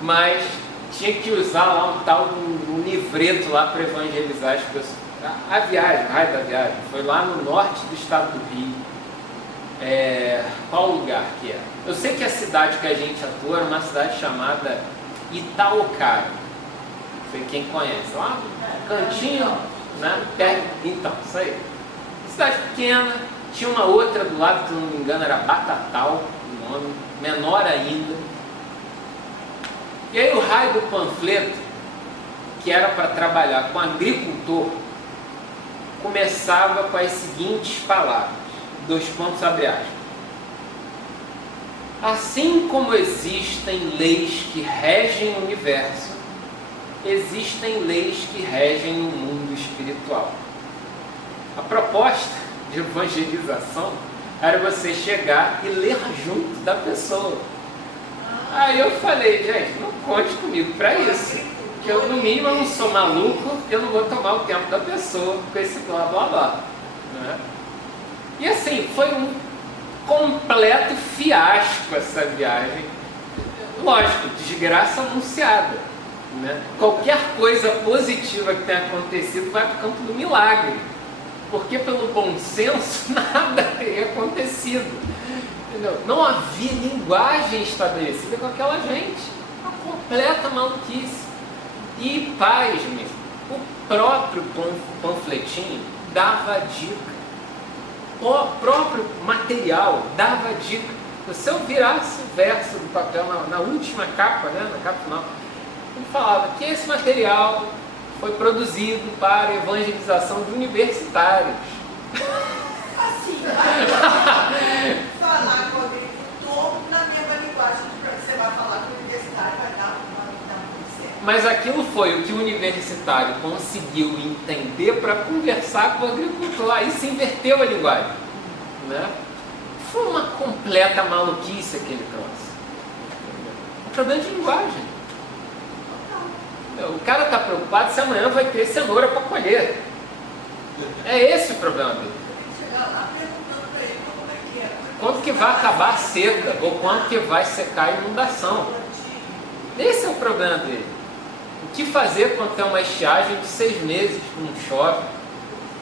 mas tinha que usar lá um tal um livreto lá para evangelizar as pessoas. A viagem, o raio da viagem, foi lá no norte do estado do Rio. Qual lugar que é? Eu sei que a cidade que a gente atua era uma cidade chamada Itaocaro. Não sei quem conhece. Lá no cantinho, né? Então, isso aí. Cidade pequena, tinha uma outra do lado, que não me engano era Batatal, o nome, menor ainda. E aí o raio do panfleto, que era para trabalhar com agricultor, começava com as seguintes palavras, 2 pontos abre aspas. Assim como existem leis que regem o universo, existem leis que regem o mundo espiritual. A proposta de evangelização era você chegar e ler junto da pessoa. Aí eu falei, gente, não conte comigo para isso. Que eu, no mínimo, eu não sou maluco, eu não vou tomar o tempo da pessoa com esse blá blá blá. Né? E assim, foi um completo fiasco essa viagem. Lógico, desgraça anunciada. Né? Qualquer coisa positiva que tenha acontecido vai para o campo do milagre. Porque pelo bom senso nada teria acontecido. Entendeu? Não havia linguagem estabelecida com aquela gente. Uma completa maluquice. E pasme, o próprio panfletinho dava dica. O próprio material dava dica. Se eu virasse o verso do papel na última capa, né, na capa final, ele falava que esse material foi produzido para evangelização de universitários. Assim, falar com o agricultor na mesma linguagem que você vai falar com o universitário, vai dar muito certo. Mas aquilo foi o que o universitário conseguiu entender para conversar com o agricultor. Aí se inverteu a linguagem. Né? Foi uma completa maluquice aquele troço. Um problema de linguagem. O cara está preocupado se amanhã vai ter cenoura para colher. É esse o problema dele. Quando que vai acabar a seca? Ou quando que vai secar a inundação? Esse é o problema dele. O que fazer quando tem uma estiagem de 6 meses que não chove?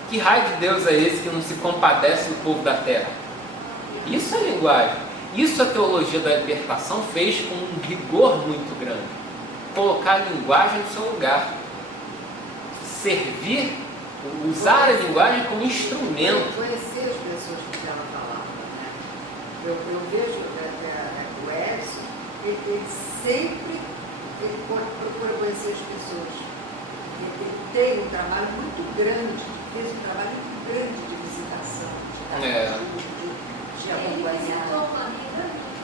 Que raio de Deus é esse que não se compadece do povo da terra? Isso é linguagem. Isso a teologia da libertação fez com um rigor muito grande. Colocar a linguagem no seu lugar. Servir, usar a linguagem como instrumento. Conhecer as pessoas que ela falava. Né? Eu vejo o Edson, ele sempre procura conhecer as pessoas. Ele tem um trabalho muito grande, fez um trabalho muito grande de visitação, de acompanhar.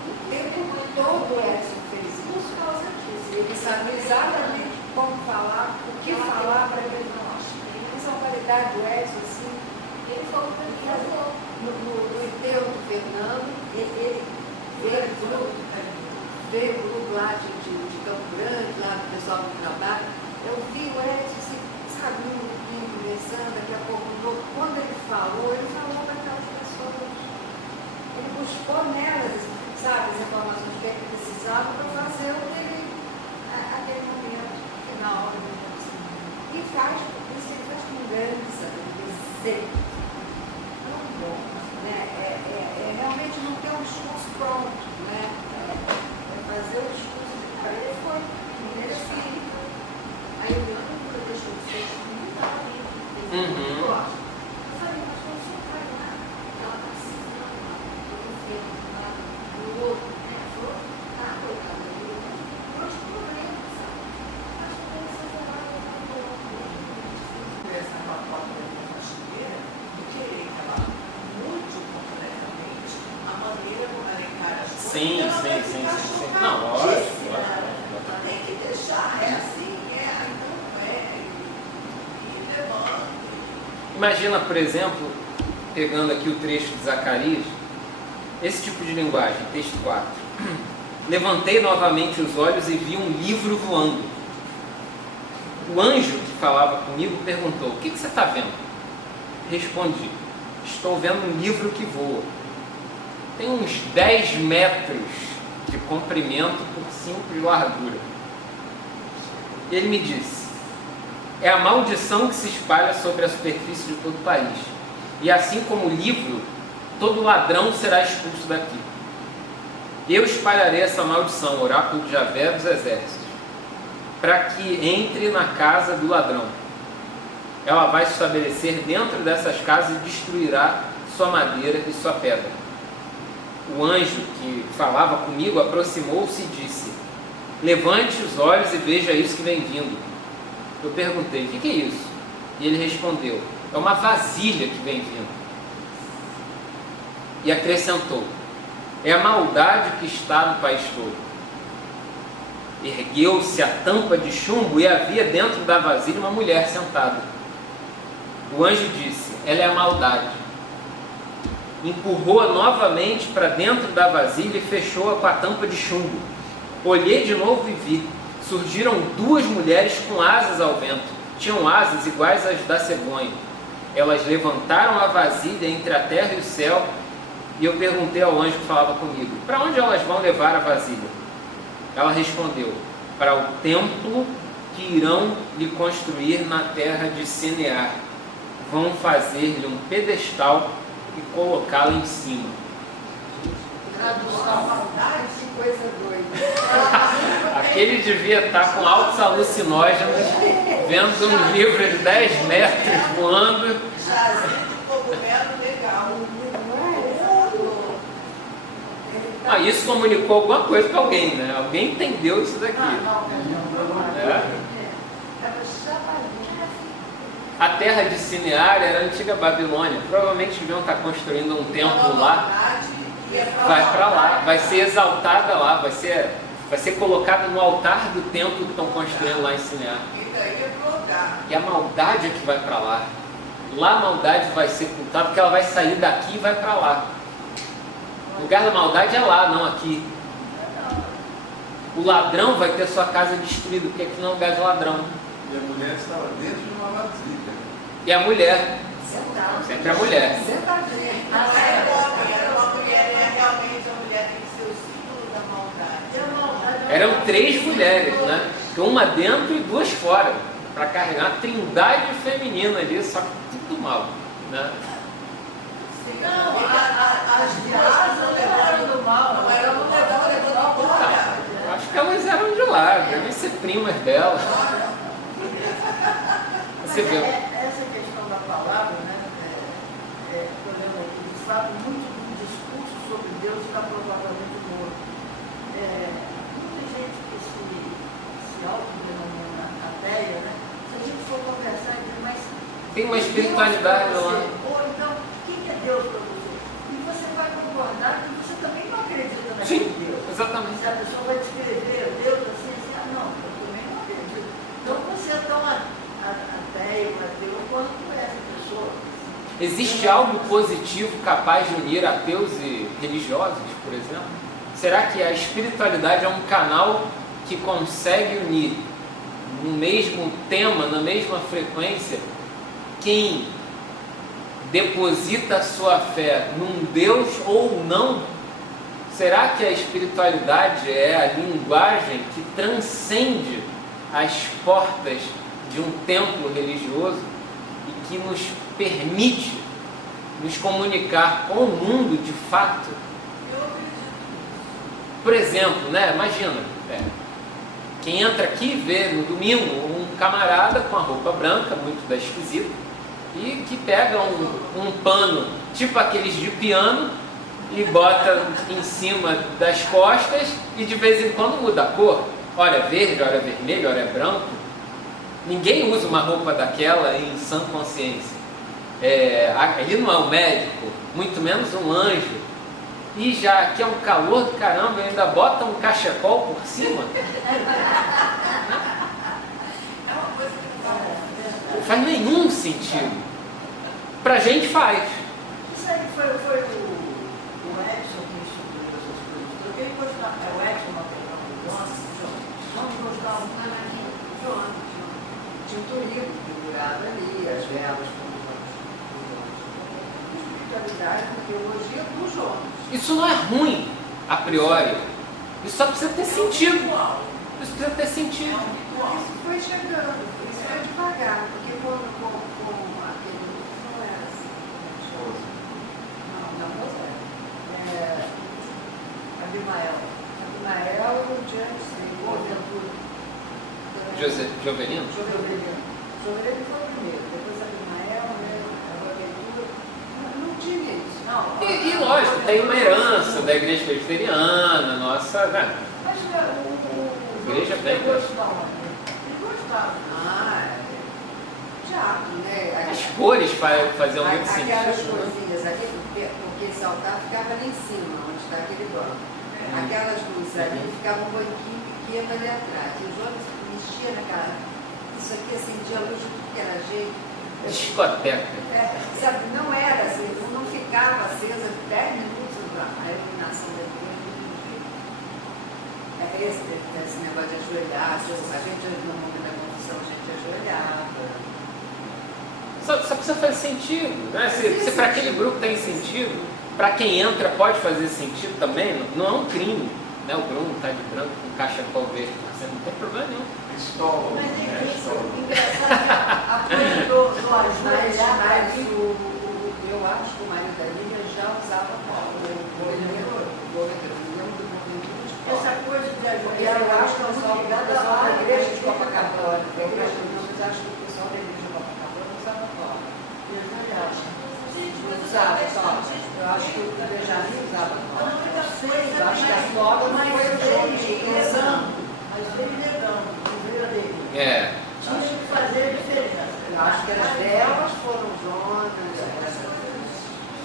O tempo todo o Edson fez isso. Ele sabe exatamente como falar, o que falar para aquele nós. Essa é uma qualidade do Edson, assim. Ele falou para mim, no enterro do Fernando, ele veio o grupo lá de Campo Grande, lá do pessoal do trabalho. Eu vi o Edson, assim, sabe, um grupinho conversando, daqui a pouco, quando ele falou para aquelas pessoas. Ele buscou nelas, sabe, as informações que ele precisava para fazer aquele momento final. E faz, isso ele faz com grande sabedoria, sempre. Muito bom. Né? Realmente não ter um discurso pronto, né? Fazer o discurso. Ele foi, ele é filho. Aí eu lembro que eu deixei o texto muito bem. Eu gosto. Eu falei, mas não sou cara lá. Ela está precisando lá. Eu estou vendo lá. Sim. Não, lógico. Tem que deixar, é assim, então e levando. Imagina, por exemplo, pegando aqui o trecho de Zacarias, esse tipo de linguagem, texto 4. Levantei novamente os olhos e vi um livro voando. O anjo que falava comigo perguntou: o que você está vendo? Respondi: estou vendo um livro que voa. Tem uns 10 metros de comprimento por 5 de largura. Ele me disse: é a maldição que se espalha sobre a superfície de todo o país. E assim como o livro, todo ladrão será expulso daqui. Eu espalharei essa maldição, oráculo de Javé dos exércitos, para que entre na casa do ladrão. Ela vai se estabelecer dentro dessas casas e destruirá sua madeira e sua pedra. O anjo que falava comigo aproximou-se e disse: levante os olhos e veja isso que vem vindo. Eu perguntei: o que é isso? E ele respondeu: é uma vasilha que vem vindo. E acrescentou: é a maldade que está no país todo. Ergueu-se a tampa de chumbo e havia dentro da vasilha uma mulher sentada. O anjo disse: ela é a maldade. Empurrou-a novamente para dentro da vasilha e fechou-a com a tampa de chumbo. Olhei de novo e vi. Surgiram 2 mulheres com asas ao vento. Tinham asas iguais às da cegonha. Elas levantaram a vasilha entre a terra e o céu. E eu perguntei ao anjo que falava comigo: para onde elas vão levar a vasilha? Ela respondeu: para o templo que irão lhe construir na terra de Sinear. Vão fazer-lhe um pedestal e colocá-lo em cima. Tradução, maldade, que coisa doida. Aquele devia estar com altos alucinógenos, vendo um livro de 10 metros voando. Jazido cogumelo legal. Isso comunicou alguma coisa para alguém, né? Alguém entendeu isso daqui. A terra de Sinear era a antiga Babilônia. Provavelmente deviam estar construindo um templo lá. Vai para lá, vai ser exaltada lá, vai ser colocada no altar do templo que estão construindo lá em Sinear. E a maldade é que vai para lá. Lá a maldade vai ser cultada, porque ela vai sair daqui e vai para lá. O lugar da maldade é lá, não aqui. O ladrão vai ter sua casa destruída, porque aqui não é lugar de ladrão. E a mulher estava dentro de uma vasilha. E a mulher, sempre a mulher. Sentadinha. Era uma mulher, realmente a mulher tem que ser o símbolo da maldade. Eram 3 mulheres, né? Uma dentro e 2 fora, para carregar uma trindade feminina ali, só que tudo mal, né? Não, as de asa não eram do mal, Não era uma levando fora. Acho que elas eram de lá, devem ser primas dela. Você vê. Essa questão da palavra, né? Por exemplo, eles falam muito do discurso sobre Deus está provavelmente morto. Muita gente que se autodenomina ateia, né? Se a gente for conversar e dizer, mas Tem uma espiritualidade lá. ou então, quem é Deus para você? E você vai concordar que você também não acredita naquele Deus. Exatamente. Se a pessoa vai descrever Deus assim, não, eu também não acredito. Então você é tão ateio, ateu, quanto essa pessoa. Existe algo positivo capaz de unir ateus e religiosos, por exemplo? Será que a espiritualidade é um canal que consegue unir no mesmo tema, na mesma frequência, quem deposita a sua fé num Deus ou não? Será que a espiritualidade é a linguagem que transcende as portas de um templo religioso e que nos permite nos comunicar com o mundo de fato? Por exemplo, né? Imagina, quem entra aqui vê no domingo um camarada com a roupa branca, muito da esquisita, e que pega um pano, tipo aqueles de piano, e bota em cima das costas e de vez em quando muda a cor. Ora é verde, ora é vermelho, ora é branco. Ninguém usa uma roupa daquela em sã consciência. Ele não é um médico, muito menos um anjo. E já que é um calor do caramba, ainda bota um cachecol por cima. Não faz nenhum sentido. Pra gente faz. Isso aí foi o Edson que estudou essas coisas. Porque ele gostava, é o Edson, vamos gostar João. Tinha um turismo pendurado ali, as velas com espiritualidade, teologia do João. Isso não é ruim, a priori. Isso só precisa ter sentido. Isso precisa ter sentido. Isso foi chegando, isso foi devagar, porque quando aquele não era assim. Não, Abimael, diante de Boaventura. Jovelino? Jovelino foi o primeiro, depois Abimael, Boaventura. Não tinha isso, não. E lógico, tem uma herança da igreja presbiteriana, nossa, né? Mas Igreja bem. Ele gostava. Teatro, né? As cores faziam muito Aquelas sentido. coisinhas ali, porque esse altar ficava ali em cima, onde está aquele banco. Aquelas luzes ali ficavam um banquinho pequeno ali atrás. E o Jonas mexia naquela. Isso aqui acendia a luz de tudo que era jeito. Discoteca. Sabe, não era assim, não ficava acesa 10 minutos a iluminação da igreja. Esse negócio de ajoelhar, a gente no momento da confissão, a gente ajoelhava. Só precisa fazer sentido, né? Se para aquele grupo tem sentido, para quem entra pode fazer sentido também, não é um crime. Né? O Bruno está de branco com cachecol verde, não tem problema nenhum. Pistola. Mas é isso, engraçado. A coisa do ajoelhar. Eu acho que o marido da Lívia já usava Essa coisa de porque ajoelhar, eu acho que o pessoal da igreja de Copacabana, Gente, usava só. Eu acho que o Benjamin usava só. Eu acho que a sogra não foi o João. Mas veio negando, dele. Tinha que fazer a diferença. Eu acho que as delas foram Jonas, as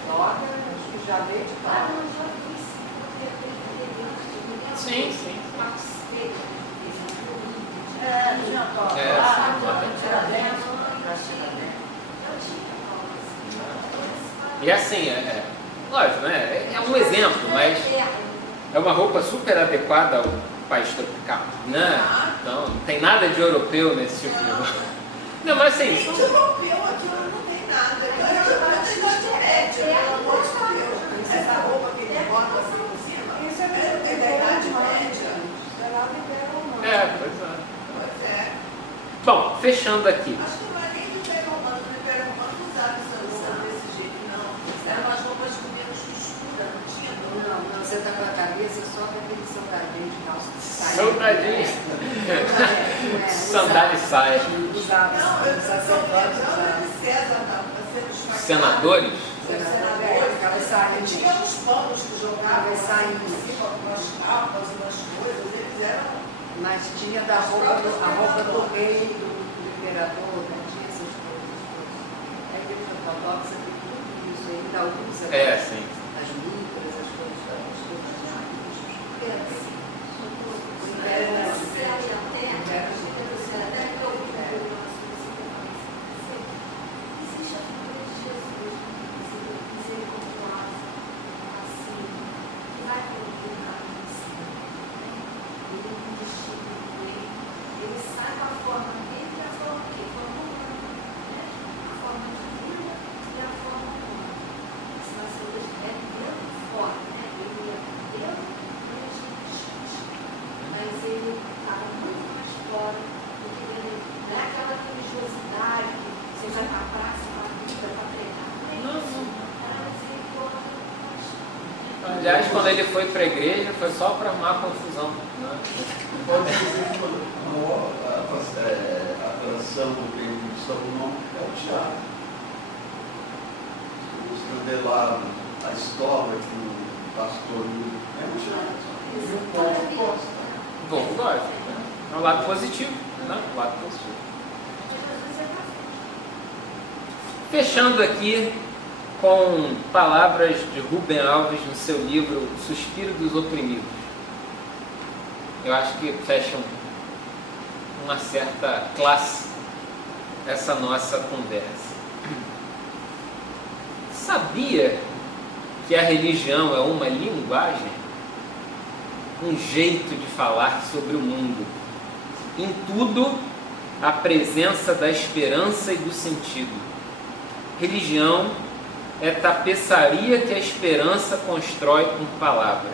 sogras, acho que já veio de cá. Sim. Tinha toque lá, Tiradentes. E assim, lógico, né? É um exemplo, mas é uma roupa super adequada ao país tropical, né? Então, não tem nada de europeu nesse tipo de roupa. Não, mas assim... Gente, europeu aqui não tem nada. Pelo amor de Deus. Essa roupa que ele bota assim por cima, isso é da Idade Média. Pois é. Pois é. Bom, fechando aqui. Acho que não é nem do Império Romano. No Império Romano não usava essa roupa desse jeito, não. Eram umas roupas com menos costura, não tinha? Não, você está com a cabeça só com aquele soldadinho de calça. Soldadinho. Sandália e saia. Não, eu estou lembrando de César, sendo esfaqueado. Senadores? Tinha uns panos que jogavam em cima, umas capas, umas coisas, eles eram... Mas tinha a roupa do rei, do imperador, né? Tinha essas coisas. A igreja ortodoxa tem tudo isso, ainda usa Sim. as mitras, as coisas Ele sai com a forma dele e a forma que? A forma humana, né? A forma divina e a forma humana. Isso nós somos dentro fora, né? Ele é dentro mas ele estava muito mais fora do que ele, não é aquela religiosidade que você vai para a praça, para a vida, para treinar. Não é isso. Aliás, quando ele foi para a igreja, foi só para arrumar confusão. Né? Pode dizer que a atração do reino de Salomão é o teatro. Os candelados, a história que o pastor é um teatro. E o povo gosta. O povo gosta. É o lado positivo. Né? O lado positivo. Fechando aqui, com palavras de Rubem Alves no seu livro Suspiro dos Oprimidos. Eu acho que fecham uma certa classe essa nossa conversa. Sabia que a religião é uma linguagem? Um jeito de falar sobre o mundo. Em tudo, a presença da esperança e do sentido. Religião é tapeçaria que a esperança constrói com palavras.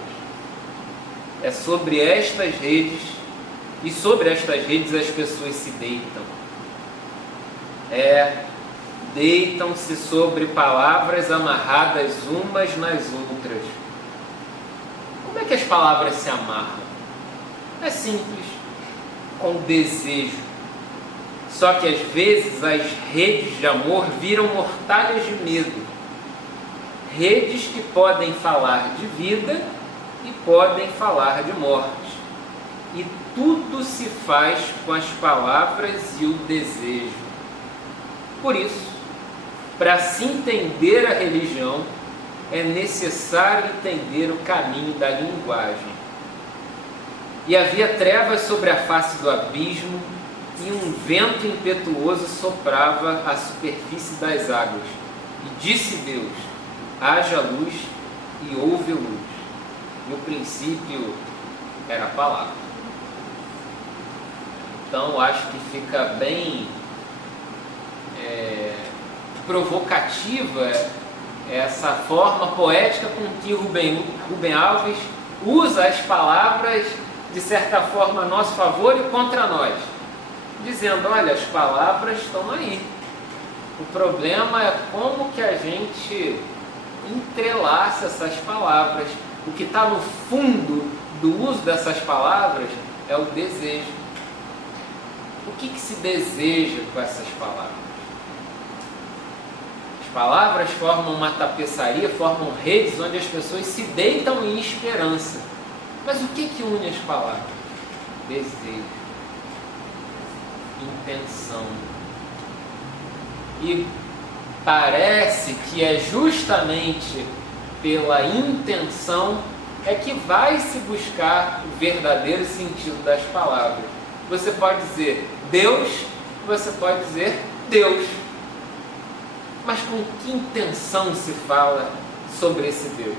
É sobre estas redes, e sobre estas redes as pessoas se deitam. Deitam-se sobre palavras amarradas umas nas outras. Como é que as palavras se amarram? É simples, com desejo. Só que às vezes as redes de amor viram mortalhas de medo. Redes que podem falar de vida e podem falar de morte. E tudo se faz com as palavras e o desejo. Por isso, para se entender a religião, é necessário entender o caminho da linguagem. E havia trevas sobre a face do abismo, e um vento impetuoso soprava a superfície das águas. E disse Deus: haja luz, e houve luz. No princípio era a palavra. Então acho que fica bem provocativa essa forma poética com que Rubem Alves usa as palavras de certa forma a nosso favor e contra nós, dizendo: olha, as palavras estão aí. O problema é como que a gente entrelaça essas palavras. O que está no fundo do uso dessas palavras é o desejo. O que se deseja com essas palavras? As palavras formam uma tapeçaria, formam redes onde as pessoas se deitam em esperança. Mas o que une as palavras? Desejo, intenção. E parece que é justamente pela intenção é que vai se buscar o verdadeiro sentido das palavras. Você pode dizer Deus, você pode dizer Deus. Mas com que intenção se fala sobre esse Deus?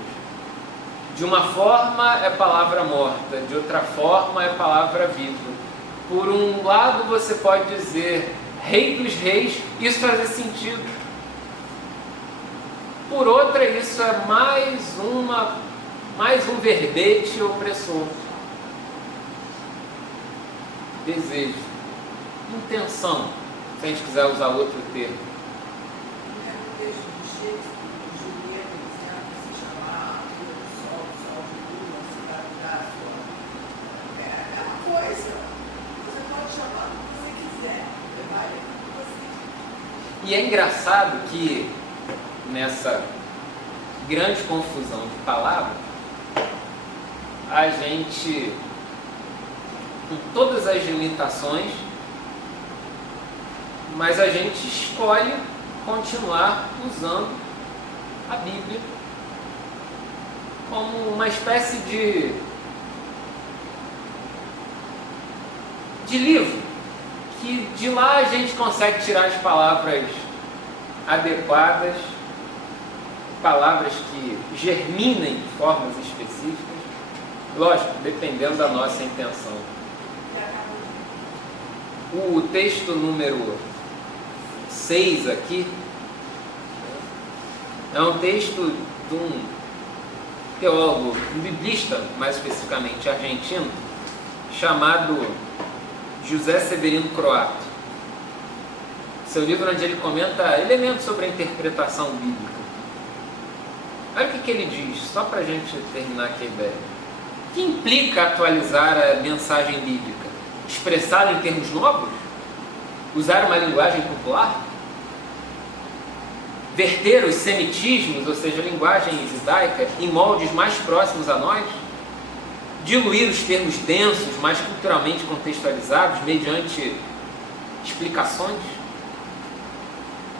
De uma forma é palavra morta, de outra forma é palavra viva. Por um lado você pode dizer Rei dos Reis, isso faz sentido. Por outra, isso é mais um verbete opressor. Desejo, intenção, se a gente quiser usar outro termo. No texto de Shakespeare, Julieta dizendo que se chamar o sol de lua, cidade de Asua, é uma coisa. Você pode chamar o que você quiser, trabalha com você. E é engraçado que nessa grande confusão de palavras, a gente, com todas as limitações, mas a gente escolhe continuar usando a Bíblia como uma espécie de livro, que de lá a gente consegue tirar as palavras adequadas, palavras que germinem de formas específicas, lógico, dependendo da nossa intenção. O texto número 6 aqui é um texto de um teólogo, um biblista, mais especificamente argentino, chamado José Severino Croato. Seu livro onde ele comenta elementos sobre a interpretação bíblica. Olha o que ele diz, só para a gente terminar aqui a ideia. O que implica atualizar a mensagem bíblica? Expressá-la em termos novos? Usar uma linguagem popular? Verter os semitismos, ou seja, a linguagem judaica, em moldes mais próximos a nós? Diluir os termos densos, mais culturalmente contextualizados, mediante explicações?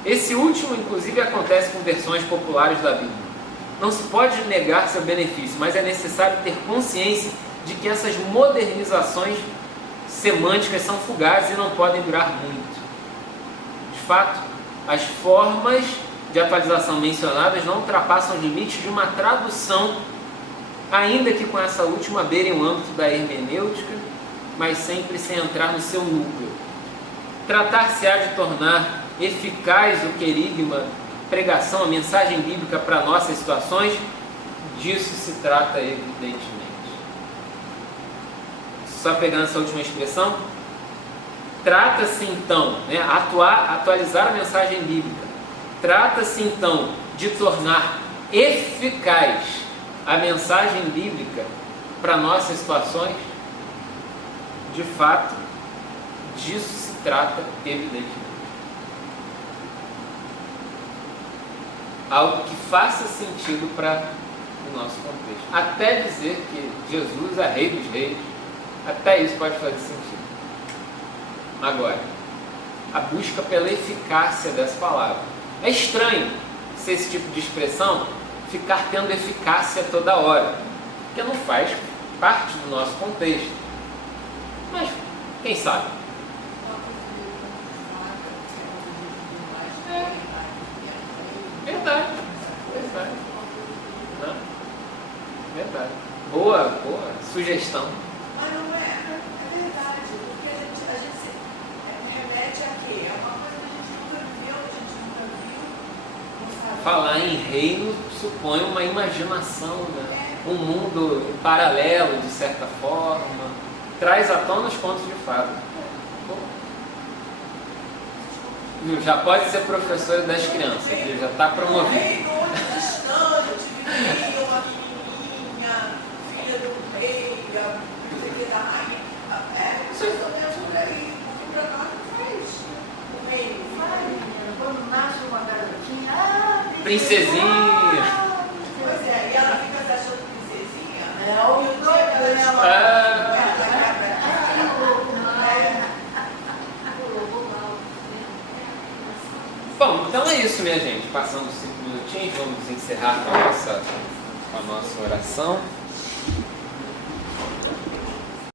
Esse último, inclusive, acontece com versões populares da Bíblia. Não se pode negar seu benefício, mas é necessário ter consciência de que essas modernizações semânticas são fugazes e não podem durar muito. De fato, as formas de atualização mencionadas não ultrapassam os limites de uma tradução, ainda que com essa última beirem o âmbito da hermenêutica, mas sempre sem entrar no seu núcleo. Tratar-se-á de tornar eficaz o querigma, pregação, a mensagem bíblica para nossas situações, disso se trata evidentemente. Só pegando essa última expressão, trata-se então, atualizar a mensagem bíblica, trata-se então de tornar eficaz a mensagem bíblica para nossas situações. De fato, disso se trata evidentemente. Algo que faça sentido para o nosso contexto. Até dizer que Jesus é Rei dos Reis, até isso pode fazer sentido. Agora, a busca pela eficácia dessa palavra. É estranho se esse tipo de expressão ficar tendo eficácia toda hora, porque não faz parte do nosso contexto. Mas, quem sabe? Verdade. Não? Verdade. Boa sugestão. Mas não é verdade, porque a gente se remete a quê? É uma coisa que a gente nunca viveu, a gente nunca viu. Não sabe. Falar em reino supõe uma imaginação, né? Um mundo paralelo, de certa forma. Traz à tona os contos de fadas. Já pode ser professora das crianças, já está promovido. Reino distante, vivia uma menininha, filha do rei, não sei o que da rainha. Mais ou menos por aí, porque para nós não faz o reino. Quando nasce uma garotinha, Princesinha. Pois é, e ela fica se achando princesinha. É o e o dia que ela descobre Bom, então é isso, minha gente. Passando 5 minutinhos, vamos encerrar com a nossa oração.